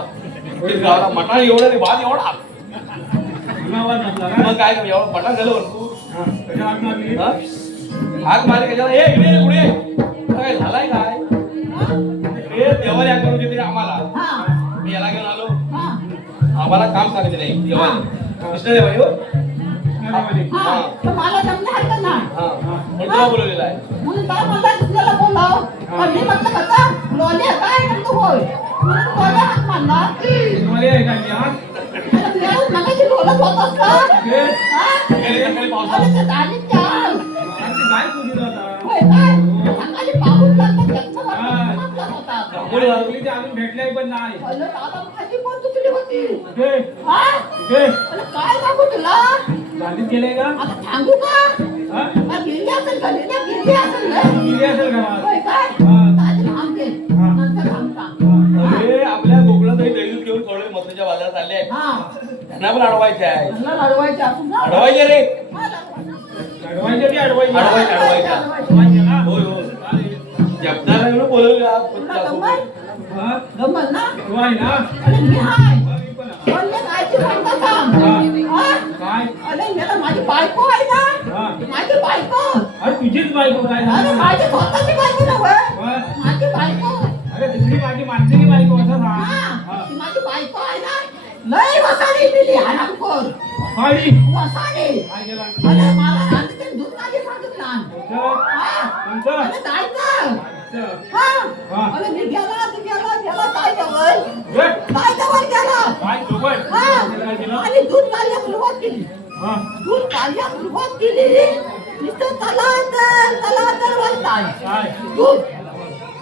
गावाला मटाण एवढं रे भात एवढा तुला आवाज बसला का मग काय कर एवढं मटाण झालं भरपूर हा, कशाला हात मारली हा? हाक मारे कशाला ए इकडे ये, पुढे ये. काय झालाय काय ए देवाला या करून देते आम्हाला हा. मी याला घेऊन आलो हा. आम्हाला काम सांगितलं नाही देवाने कृष्णदेवाई हो हा. तर मला जमणार का नाही? हा म्हणून तुला बोलवलेलं आहे म्हणून काय म्हणतात दुसऱ्याला बोलाव. पण मी म्हटलं कसं? लोल्या काय म्हणतो होय. म्हणून लोल्या हात मारला. तुम्हाला आहे का मी आज मला मिळालं मगाशी बोलत होतास का? हे? हा? सकाळी सकाळी पावसात अरे ते दाढीत चाल. आज ते काय सुरू होता होय काय? सकाळी पाऊस लागतो, त्याचं वाटतं म्हटलं होता. बोल ना. मुली ते अजून भेटल्याही पण नाही अरे दादा, माझी पण चुकली होती. कुठे हा? कुठे अरे काय सांगू तुला? गाडीत गेले का आता सांगू का? हा हा, गेली असेल गलीला, गेली असेल रे. गेली असेल घरात होय काय? हा. आधी थांबते. हा. नंतर थांबता. अरे आपल्या गोकुळातही दैनिक घेऊन थोडे मथुरेच्या बाजारात आले आहेत हा. त्यांना पण अडवायचे आहे मला लढवायचे असून ना. अडवायचे रे हा, लढवायचे. अडवायचे की अडवायचे अडवायचे. अडवायचे ना होय हो जपणारा म्हणून बोलवलं आज तुला तुला गंमत? हा गंमत ना? तू आहे ना अरे मी हाय. मी पण आहे. बोलले काय ते सांगता का? हा. हा? काय अरे मला माझी बायको आहे ना. हा माझी बायको. अरे तुझीच बायको काय अरे झालं माझी स्वतःची बायको नव्हे. हा? माझी बायको. अरे दुसरी माझी माणसाची बायको असं हा. हा ती माझी बायको आहे ना. लय वसाडी दिली हरामखोर. साडी वसाडी. काय केलं अरे मला रात्रीचे दूध काढी सांगितलं. तुमचं हा? तुमचं अरे जायचं. तुमचं. हा? हा. अरे मी गेला काय जवळ? हे? काय जवळ गेला? काय सोबत हा? काय केलं आणि दूध काढण्यास सुरुवात केली. हा दूध काढण्यास सुरुवात केली. नुसतं तलातर वळताय. काय दूध.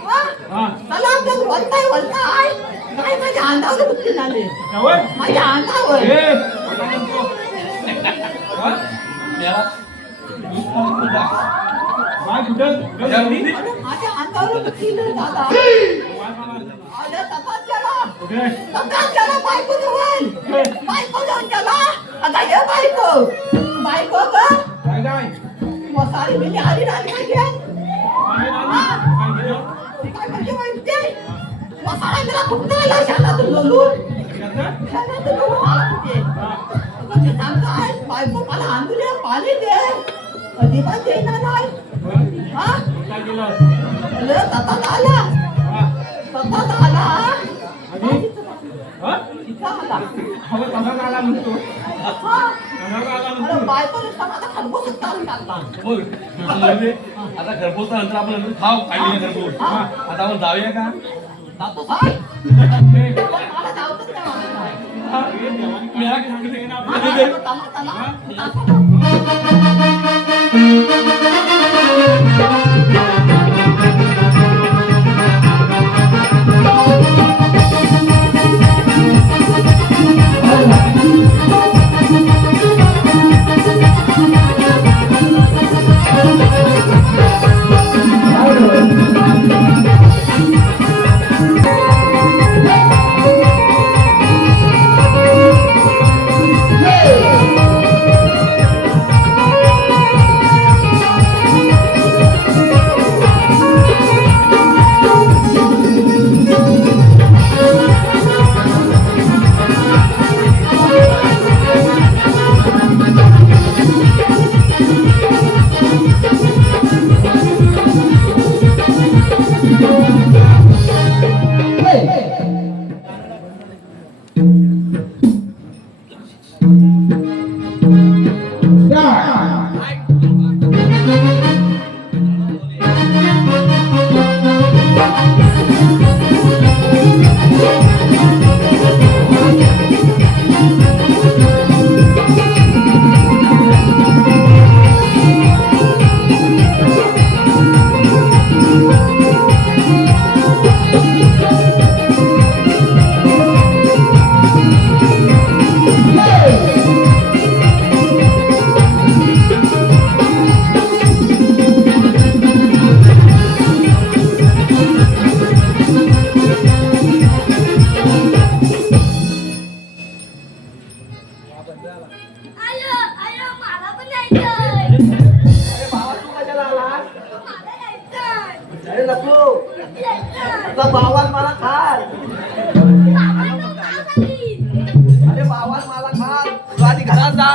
हा? हा तलातर वळताय. काय माझ्या अंगावर बुद्धी झाली. जवळ माझ्या अंगावर. हे काय म्हणतो? हा? याला काय कुठं कशाला बुद्धी? अरे माझ्या अंगावर बुद्धी नाही दादा. काय सांगायचं? अरे तसाच गेला. कुठे तसाच गेला बायको जवळ. बायको जाऊन गेला. आता ये बायको. बायको ग. काय काय वसाडी मिली आली राहिली पाहिजे. काय केलं काय म्हणजे माहिती? वसाडा मेरा कुठं आला शाळेतून लोलून. कसं? शाळेतून लोलून आला म्हणजे. हा म्हणजे सांगताय, बायको मला आंधुल्या पाणी दे. अजिबात देईना नाही. हा? हा? काय केलं अरे तसाच आला. हा तसाच आला. आणि हा इथं आला. हवं तसाच आला म्हणतो अरे बायको नुसता माझा खरबूज काढून टाकला. आता घरपोच नंतर आपण नंतर खाऊ पाहिजे घरपोच. आता आपण जाऊया का? जातो साहेब. मला जाऊतच नाही वाटत आहे. मी हा सांगते ना चला, आपल्याला. चला. अरे नको तुझा भावाच मला खाल. अरे भावाच मला खाल. तू आधी घरात जा.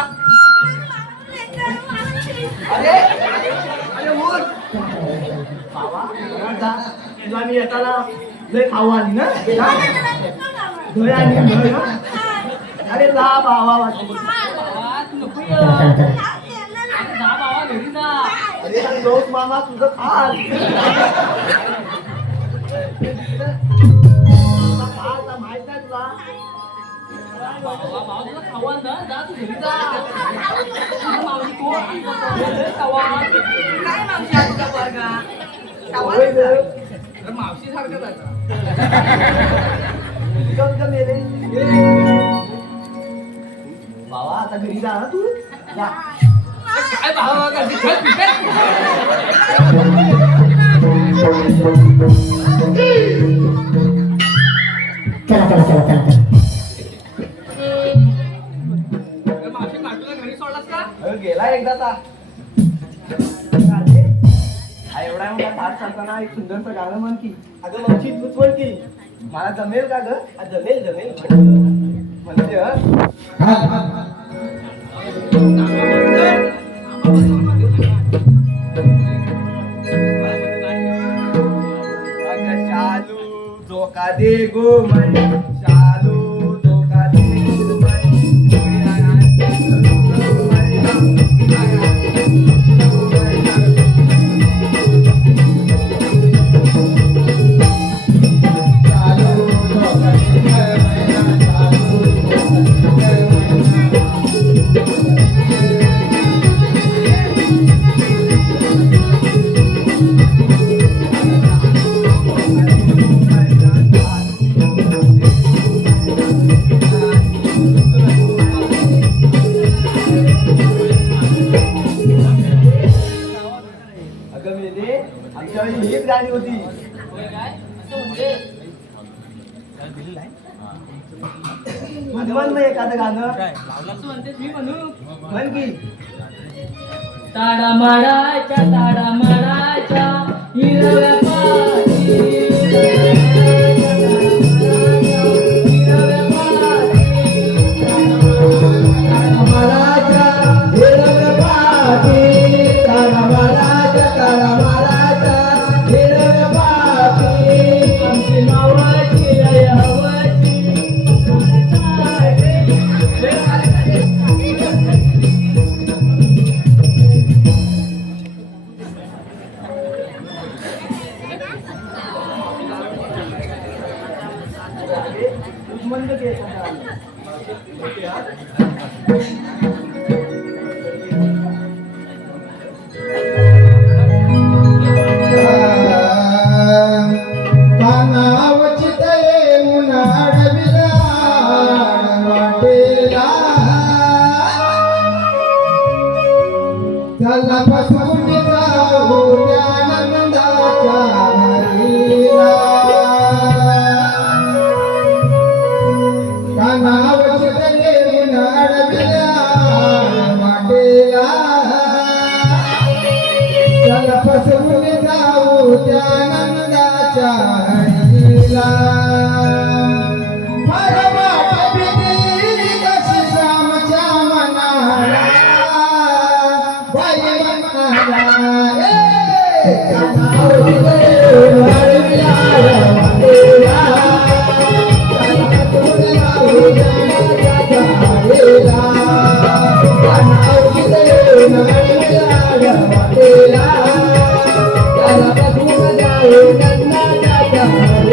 अरे अरे उठ. भावा घरात जा. तुला मी येताना लय खाऊ आली ना. दही आणि दही ना. अरे जा भावा वाटतो. अरे दोस्त मामा तुझं खाल. माहित नाही तुला. मावशी सारखं बाबा आता घरी जा ना तू. जा. काय भावा मावशी मावशीला घरी सोडलास का? अरे गेला एकदाचा. एवढा मोठा भात चालताना एक सुंदरचं गाणं म्हण की. अगं मावशी तूच म्हण की. मला जमेल का ग? जमेल जमेल म्हणते. शालू जोका दे गो म्हणे. शालू जोका दे गो म्हणे. आमच्या वेळी हीच गाणी होती. म्हण ना एखादं गाणं. मी म्हणू म्हण की. ताडा माडाच्या हिरव्या पाटी. कानावची तळे उन्हाळविला वाटेला चला बसून जाऊ त्यानंदाच्या हरीला कानावची तळे उन्हाळविला वाटेला चला बसून जाऊ त्यानंदाच्या हरीला फार वाट भीती कशी श्यामच्या मनाला बाई मनाला कानावची तळे उन्हाळविला वाटेला चला बसून जाऊ त्यानंदाच्या हरीला कानावची तळे उन्हाळविला वाटेला चला बसून जाऊ त्यानंदाच्या हरीला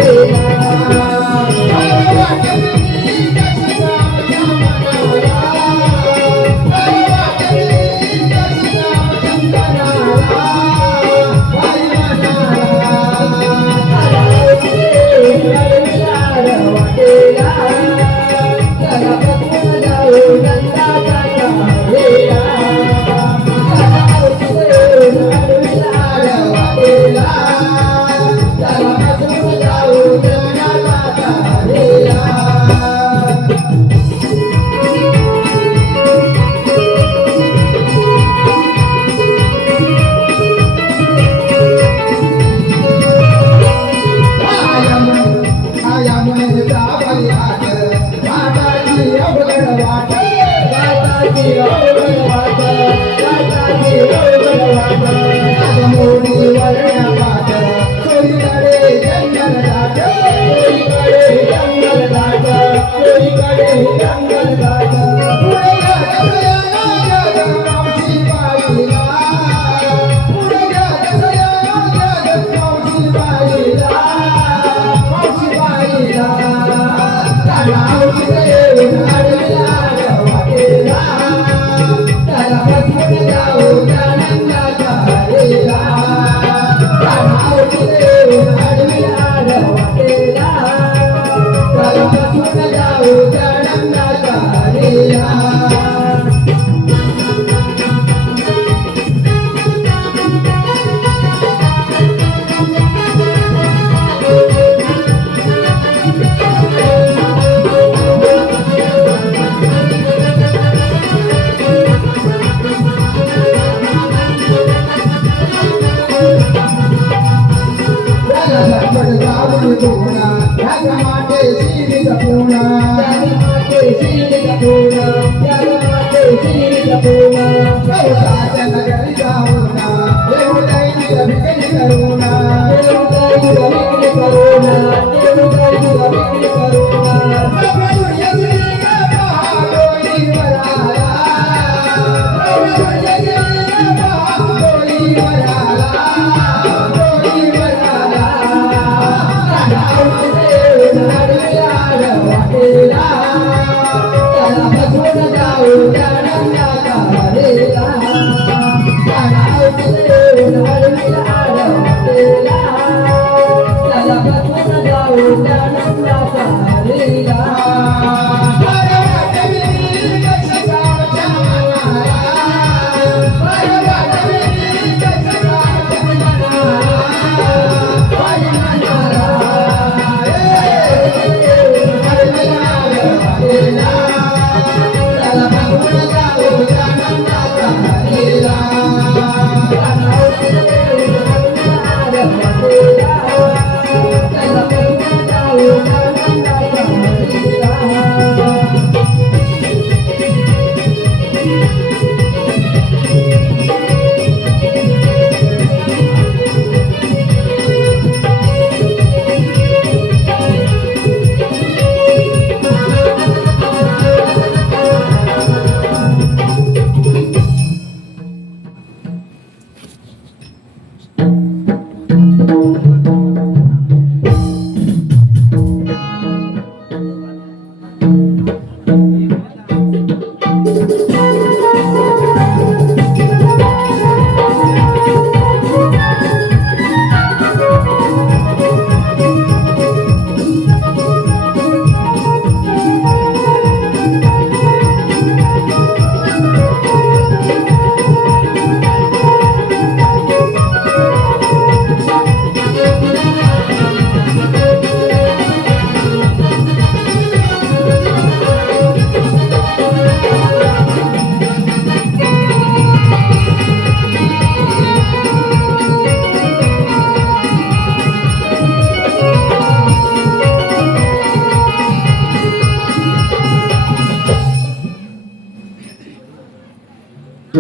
हे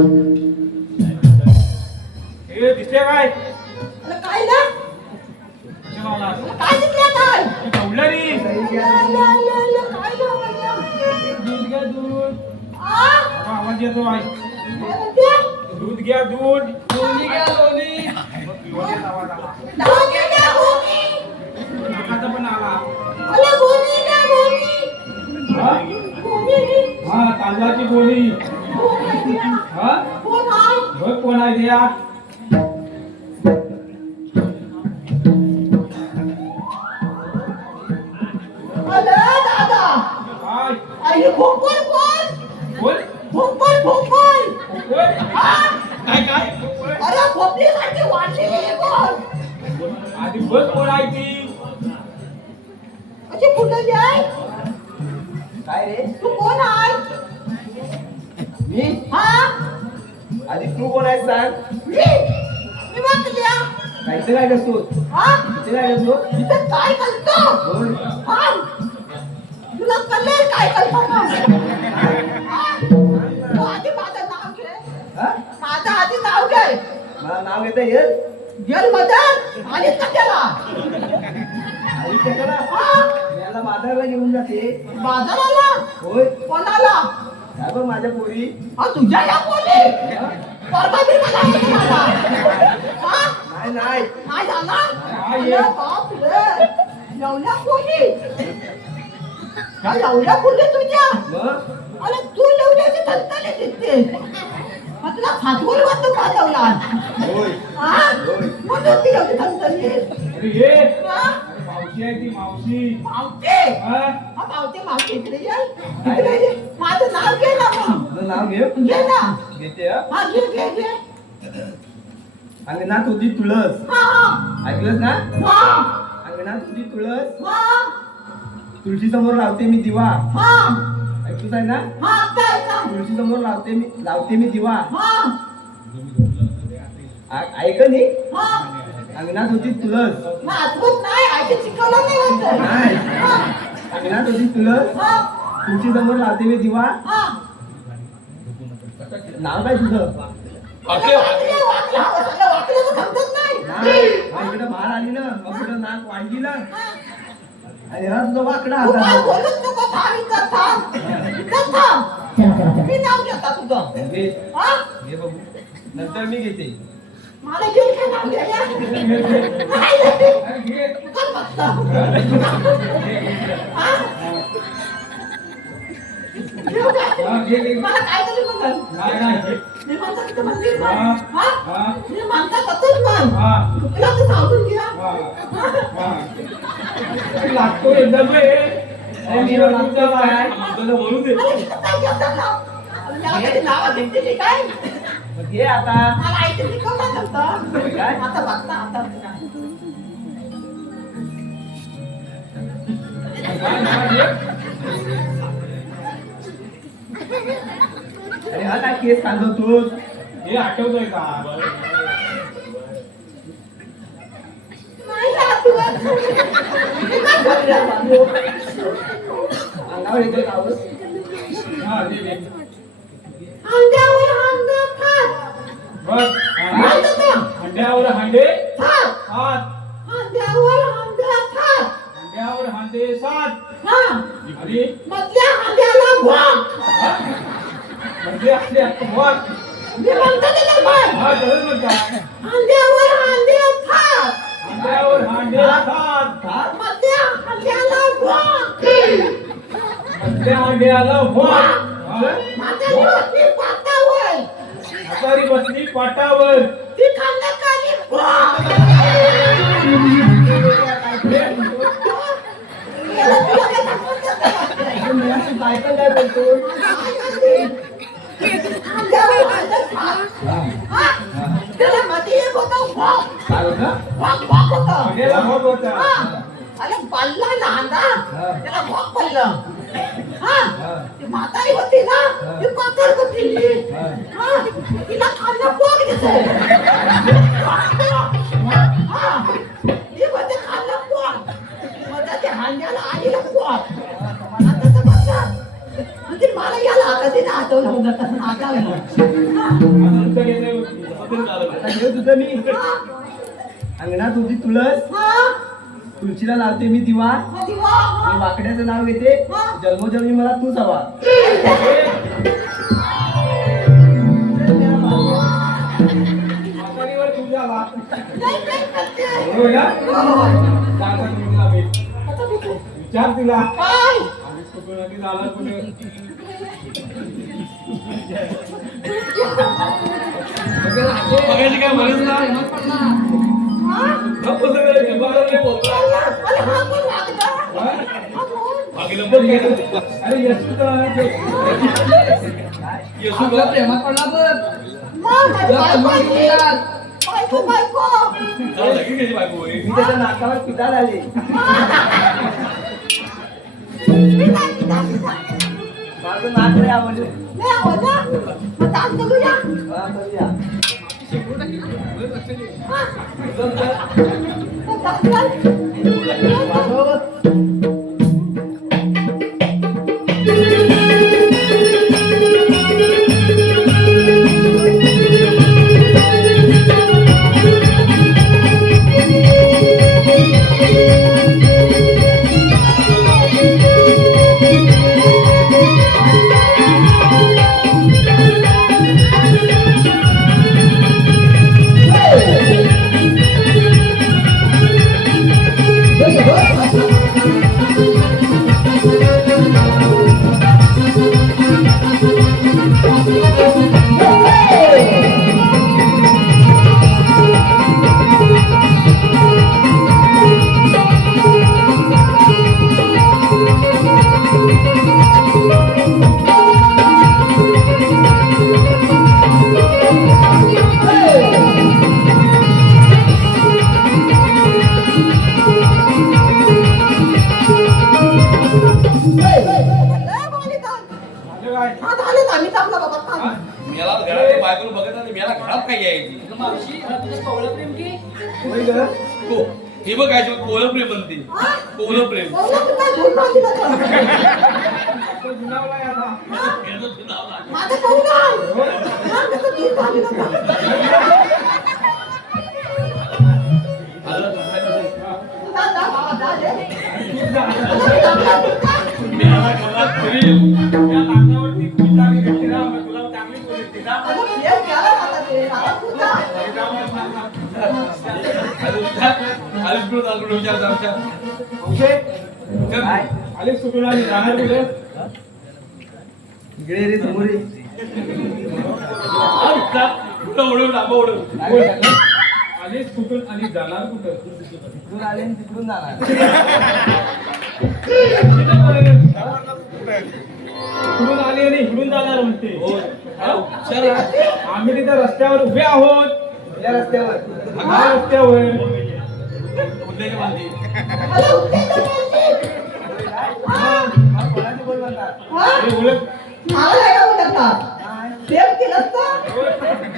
दिसते काय अरे काय ना कशाला आलास? काय दिसलं काय हे कौलारी. काय लावलं? दूध घ्या दूध. आ? बाबा, आवाज येतो आहे. काय म्हणते? दूध घ्या दूध. दोन्ही घ्या दोन्ही. मग पिवळ्याचा आवाज आला. धावते ना गोणी. नाकाचा पण आला. अरे गोणी ना गोणी. हा? गोणी. हा, तांदळाची गोळी. कोण आहे त्या? हा? कोण आहे? बघ कोण आहे ते या. अरे दादा. काय? अरे भोपळ कोण? कोण? भोपळ भोपळ. कोण? हा? काय काय? अरे भोपळीसारखी वाढलेली आहे कोण? आधी बघ कोण आहे ती. अशी फुटली आहे? काय रे तू कोण आहे? मी हा? आधी तू कोण आहे सांग मी वाकल्या. कायचं काय करतो हा? इथे काय करतो इथं काय करतो? बोल. थांब. तुला कळलं काय कल्पना? हा? तू आधी माझं नाव घे. हा? माझं आधी नाव घे. मला नाव घेता येत गेल मदन आणि कशाला? आई कशाला हा? मला बाजारला घेऊन जाते बाजाराला? होय कोणाला? काय बघ माझ्या पोरी हा तुझ्या या बोली? परवा बिरवा नाही होत मला. हा? नाही नाही नाही झाला? नाही. अरे बाप रे. एवढ्या बोली? काय एवढ्या बोली तुझ्या? मग अरे तू एवढ्याची थलथली दिसते. मग तुला फाटवून वाटतो पाठवला. होय हा? म्हणून ती एवढी थलथली. अरे ये. हा? अरे मावशी आहे ती मावशी. मावते. हा? हा मावते मावते इकडे ये. इकडे ये. माझं नाव घे ना मग. तुझं नाव घे घे ना. घेते हा हा घे घे घे. अंगणात होती तुळस हा हा. ऐकलंस ना हा. अंगणात होती तुळस हा. तुळशी समोर लावते मी दिवा हा. ऐकूच आहे ना हा काय का? तुळशी समोर लावते मी दिवा हा. ऐक नी हा. अंगणात होती तुळस मग आठवत नाही आईचे शिकवलं नाही वाटत. नाही. हा. अंगणात होती तुळस हा. तुळशी समोर लावते मी दिवा हा. नाव काय तुझं वाकले. वाकलं, वाकलं. सगळं वाकलं तर समजत नाही. नाही इकडं बाहेर आली ना मग कुठं नाक वाढली ना हा. आणि हा तुझा वाकडा तू काय हाता बोलत नको थांब इथं थांब. इथं थांब. मी नाव घेता तुझं. घे हा? घे बघू नंतर मी घेते मला घेऊन काय नाव घ्यायला? नाही, अरे घे. चल फक्त. हा? घेऊ काय? हा, घे, घे. मला काय तरी म्हणाल. नाही नाही. मी म्हणतो तिथं मंदिर म्हण. हा. हा? हा. मी म्हणता तसंच म्हण. हा. तुला तर सांगून घ्या. हा. हा. अरे लागतो एकदम रे. अरे मी लागतो काय? म्हणतो तर बोलू दे. अरे इथं काय घेतात ना? याला कधी नावं घेतलेली काय? मग घे आता मला आईचं शिकवलं नव्हतं. काय? आता बघता आता. अरे हा काय केस काढतोस हे आठवतोय का? नाही आठवत. मी काय बोललं बाबू? अंगावर येतोय का आवाज? हा, दे, दे. अंड्यावर अंडा खात. बघ. काय होतं? हंड्यावर हांडे खात. हात. अंड्यावर अंडा खात. हंड्यावर हांडे सात. हा. आणि मधल्या अंड्याला वाघ. म्हणजे असले वर. मी म्हणतो तिला बघ. हा, धरून म्हणतात. अंड्यावर अंडे खात. हंड्यावर हांडे सात. मधल्या अंड्याला वाघ. मधल्या हांड्याला वर. हा. माझ्या वरती पाटावर. म्हातारी बसली पाटावर. ती खाल्ल्याखाली वाघ. याला तुला काय दाखवत नाही. मी असं बायका काय बोलतो अंड्यावर अंडा खात. हा? त्याला मध्ये एक होतं वाघ. काय होतं वाघ होतं. हांड्याला भोग होता. हा. अरे पडला ना अंडा. त्याला वाघ पडलं. हा? ती म्हातारी होती ना ती पातळ होती. हा? तिला खाल्लं वाघ दिसत. हा. ती म्हणते खाल्लं वाघ. मग त्या हांड्याला आईला वाघ. आता तर बघा. म्हणजे मला याला कधी ना नाचवलं होतं तसं नाचावलं. आता घेऊ तुझं मी अंगणात उभी तुळस तुळशीला लावते मी दिवा आणि वाकड्याचं नाव घेते जन्मोजन्मी मला तूच हवा. विचार तिला बघायची काय म्हणत ना गप्प सगळं बघायला नाही बोलतो. बाकी लंबत गेलं. अरे येसू गं. प्रेमात पडला बघ. जाऊ लगीन घ्यायची बायको होय. मी त्याच्या नाकावर पिता झाले. माझं नाक लय आवडलं. हा, करूया. मेला घरात बायकोला बघत आणि मेला घरात काय यायची मावशी तुझं कवळं प्रेम की हो हे बघ काय कोवलं प्रेम म्हणते कोवलं प्रेम मेला घरात फिरील त्या नाकावरती खूप चांगली भेटते ना मग तुला चांगली भेटते ना आलीस कुठं चालू विचार आमच्या आले सुटून आली जाणार कुठे इकडे रे समोर ये. कुठं ओढव डाबा ओढव आले सुटून आणि जाणार कुठं तिकडून आले आणि तिकडून जाणार. इकडून आले आणि इकडून जाणार म्हणते हो हुशार आहे. आम्ही तिथे रस्त्यावर उभे आहोत या रस्त्यावर हा रस्त्यावर उद्याची बांधली कोणाची बोल म्हणतात. हे उलट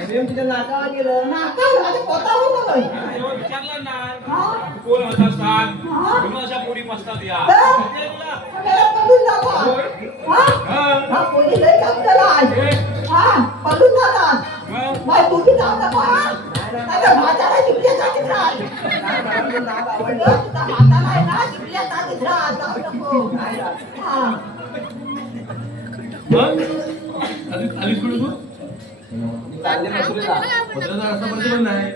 प्रेम तिच्या नाकावर गेलं. विचारलं ना कोण होता सांग म्हणून अशा पोरी मस्तात या आलीस कुठे तू चालले मथुरेला. भद्राचा रस्ता प्रतिबंध आहे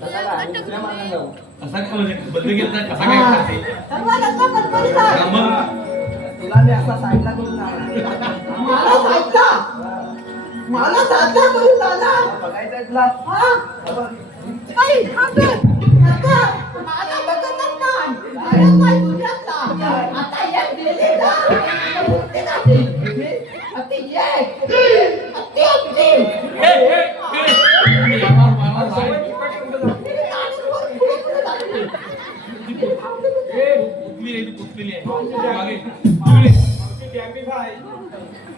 कसा काय? आम्ही दुसऱ्या मार्गाने जाऊ. कसा काय म्हणजे बंद केला तर कसा काय करते मग तुला मी असा साईडला करून जाणार. मला साधला करून दादा बघायचं आहे तुला. नाही माझा बघतच नाही अरे काय तुझ्यातला आता एक गेले ना उठते जाते आता एक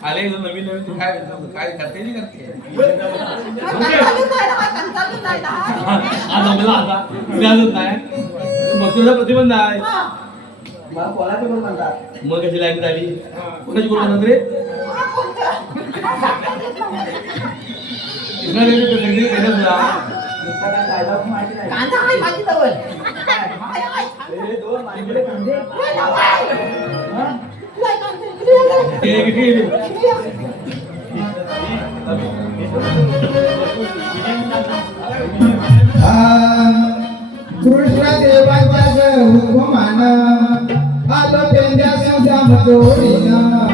आले नवीन नवीन तू काय काय करते नाही करते आज जमला आता मिळालच नाही मथुरेचा प्रतिबंध आहे मला कोणाची बोल म्हणतात. मग कशी लाईन झाली कोणाची बोल म्हणतात रे कृष्णादेवी प्रसंगी केलं तुला कांदा आहे माझी जवळ हाय, हाय. तुला कांदा इकडे ये. कृष्ण देवाच्या हुकुमान आलो पेंद्या सुद्धा जोडीनं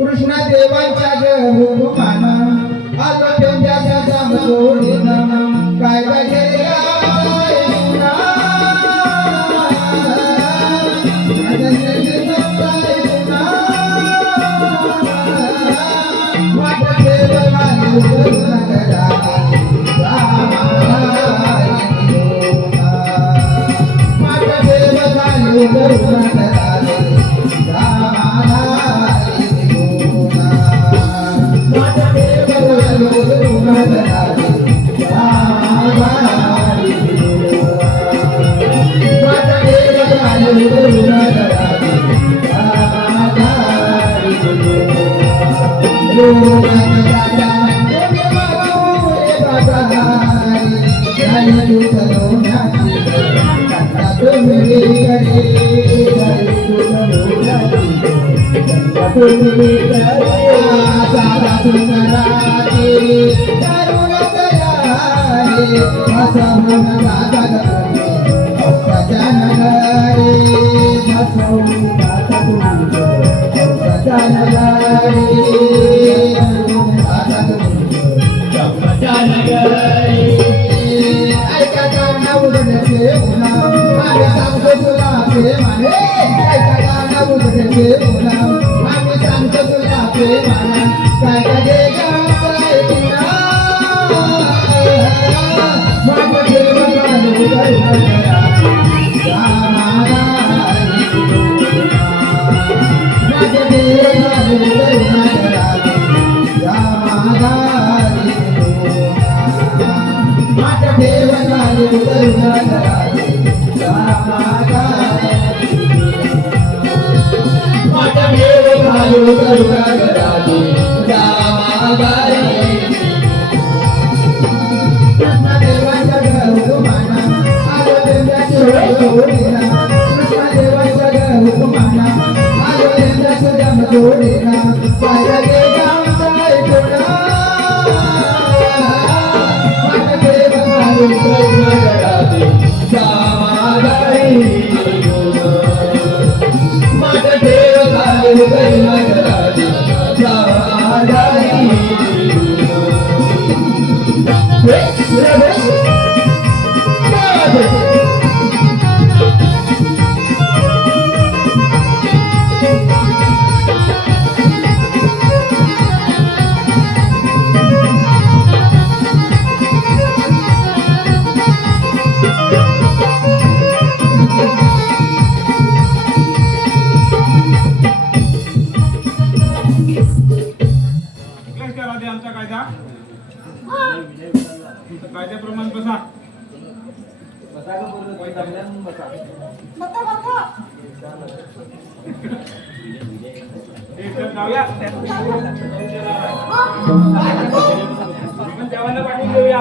कृष्ण देवाच्या हुकुमान आलो पेंद्या सुद्धा जोडीनं काय केला आमचा कायदा कायद्याप्रमाणे बसा जाऊया आपण देवाला पाठवून देऊया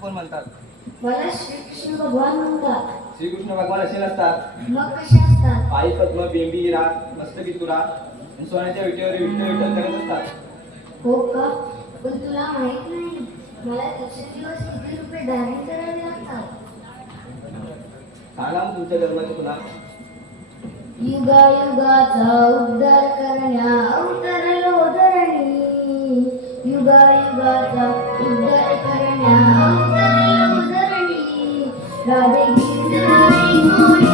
कोण म्हणतात मला श्रीकृष्ण भगवान म्हणतात. श्रीकृष्ण भगवान असे नसतात. मग कसे असतात? पायी पद्म बेंबी राग मस्तकी तुरा आणि सोन्याच्या विटेवर विठ्ठल विठ्ठल करत असतात. हो का? पण तुला माहित नाही मला दिवसेंदिवस किती रुपये दान करावे लागतात. सांगा मग तुमच्या धर्माचे तुला. युगायुगाचा उद्धार करण्या अवतरलो धरणी. युगायुगाचा उद्धार करण्या अवतरलो धरणी. राधे गिरधारी गोरी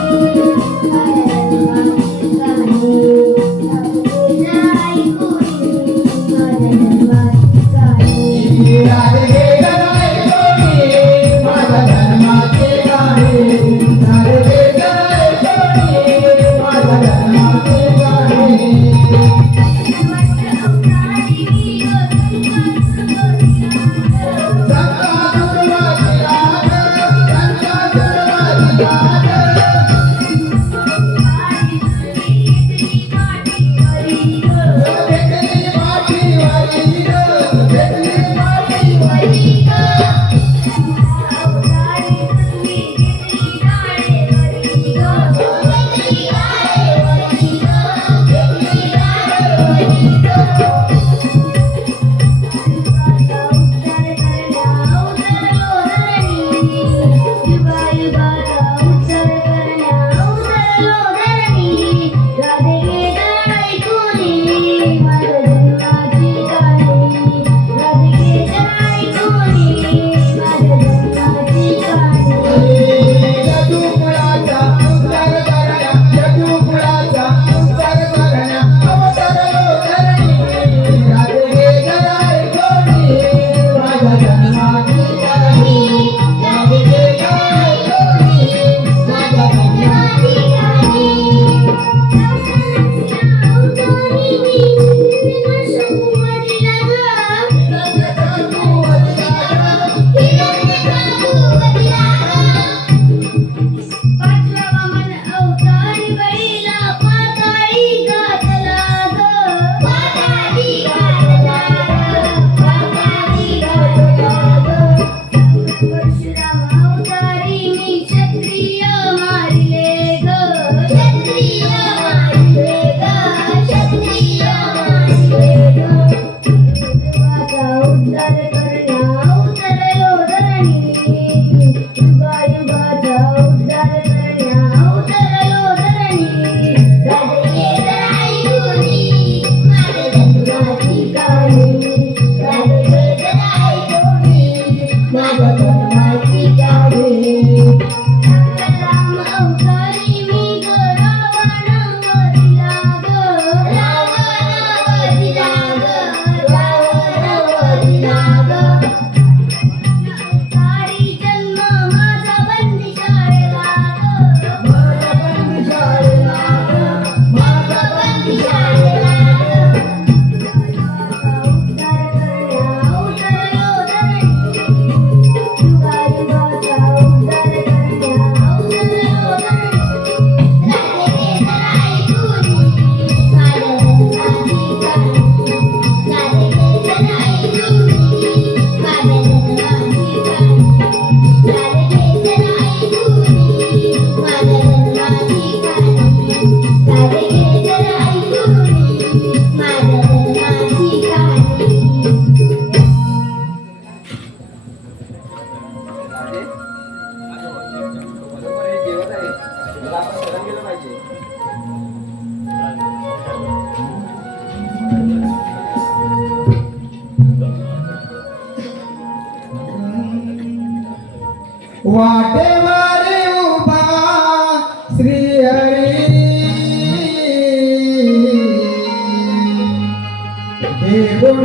घेऊन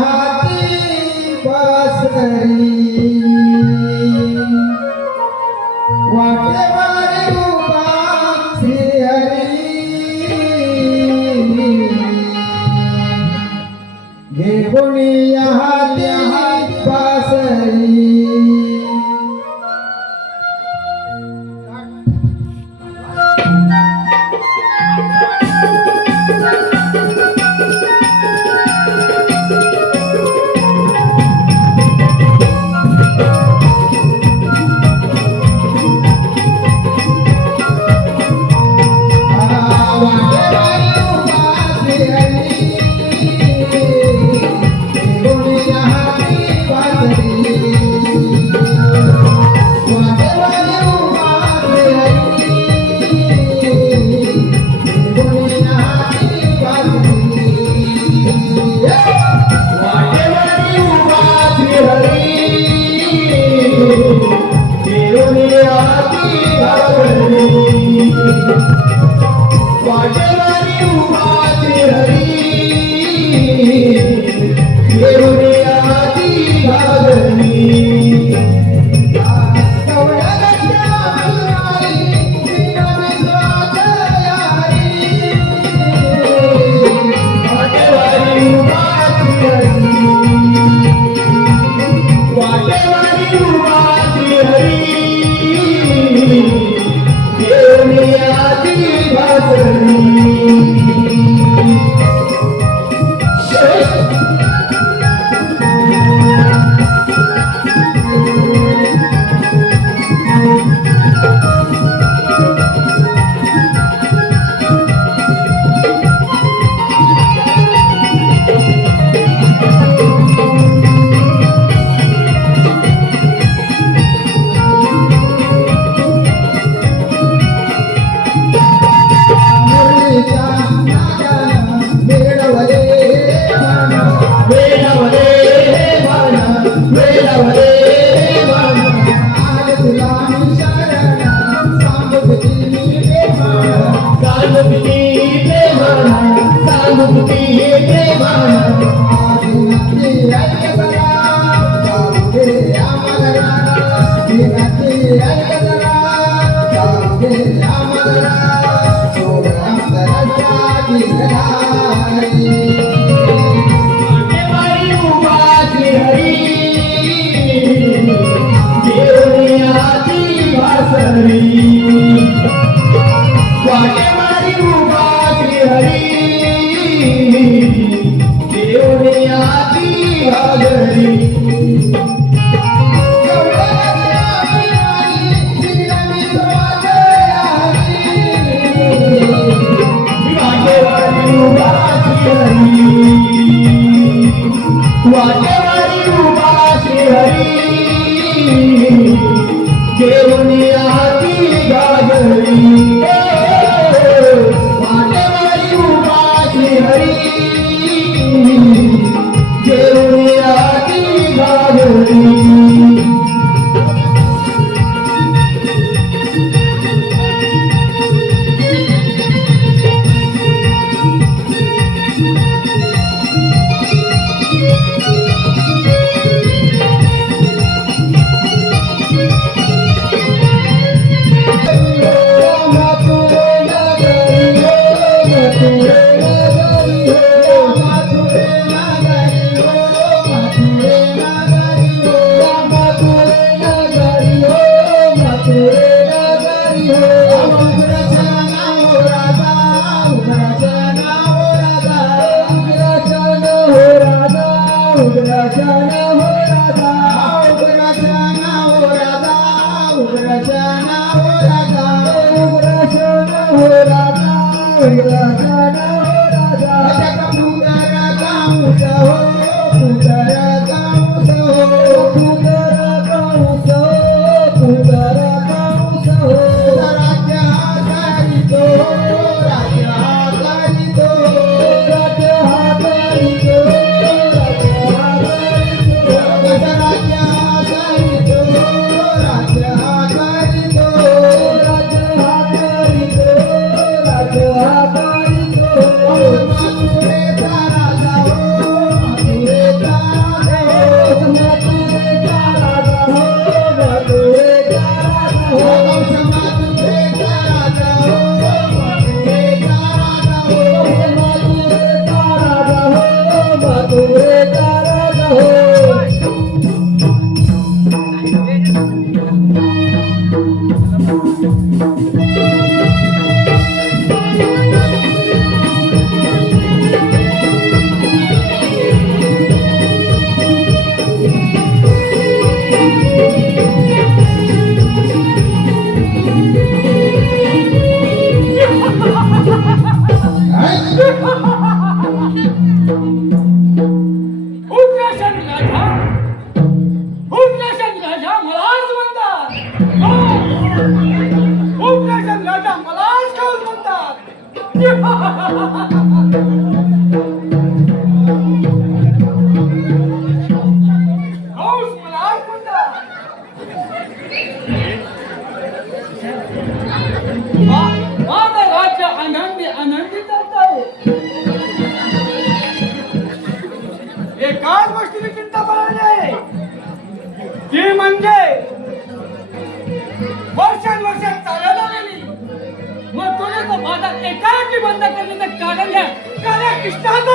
हाती पासरी वाटेवारी उभा श्रीहरी घेऊन हाती पासरी हौस मला कोणता माझं राज्य आनंदी आनंदी चालत आहे एकाच गोष्टीची चिंता करायची आहे ती म्हणजे वर्षानुवर्षात चालत आलेली मग तुझ्या बाजार एकाकी बंद करण्याचं कारण घ्या कारण कृष्णाचं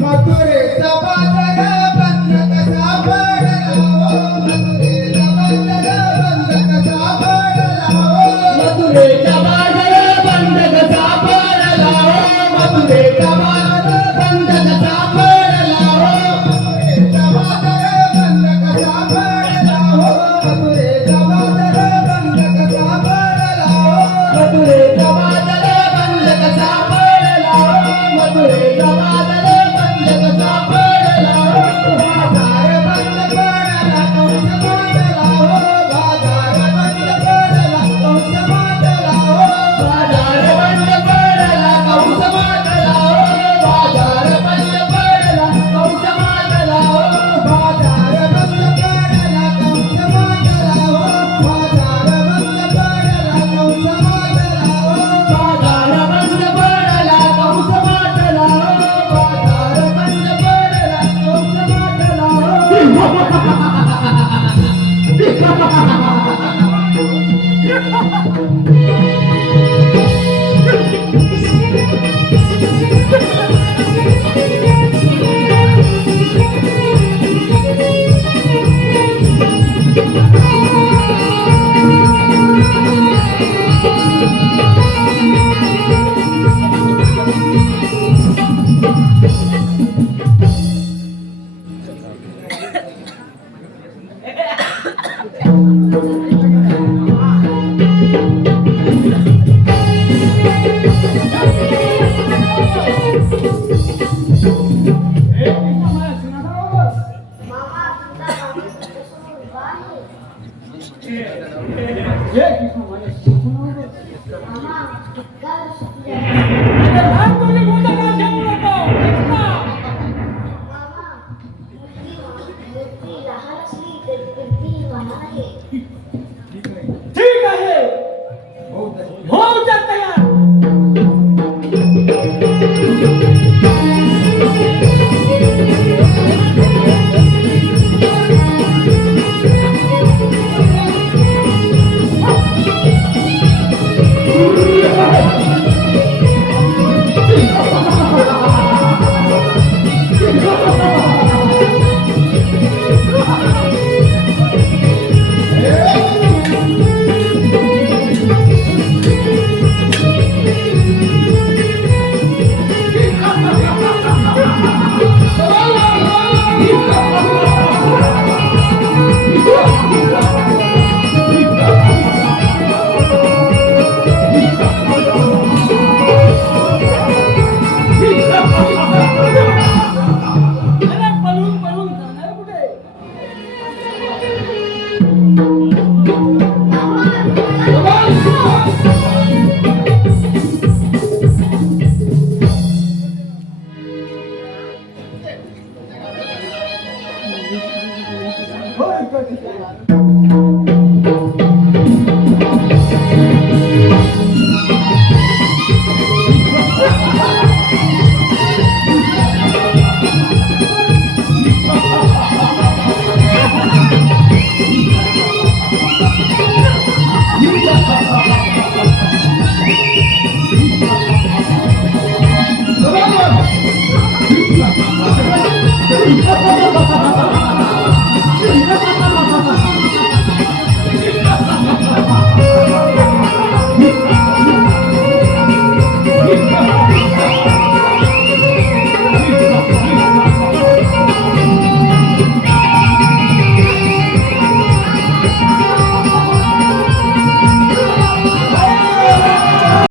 मथुरेचा बाजार बंद कसा पडला हो, मथुरेचा बाजार बंद कसा पडला हो, मथुरेचा बाजार बंद कसा पडला हो, मथुरेचा बाजार बंद कसा पडला हो, मथुरेचा बाजार बंद कसा पडला हो, मथुरेचा बाजार बंद कसा पडला हो, मथुरेचा बाजार बंद कसा पडला हो, मथुरेचा बाजार बंद कसा पडला हो, बाजार बंद पडला कंस मांडला हो, बाजार बंद पडला कंस मांडला हो, बाजार बंद पडला कंस मांडला हो, बाजार बंद पडला कंस मांडला हो, बाजार बंद पडला कंस मांडला हो, बाजार बंद पडला कंस मांडला हो, बाजार बंद पडला कंस मांडला हो, बाजार बंद पडला कंस मांडला हो. मामा तुला माझ्यासोबत उभा आहे. मामा काल सुटल्या. मामा मूर्ती लहान असली तरी कीर्ती महान आहे. ठीक आहे हो तयार होय,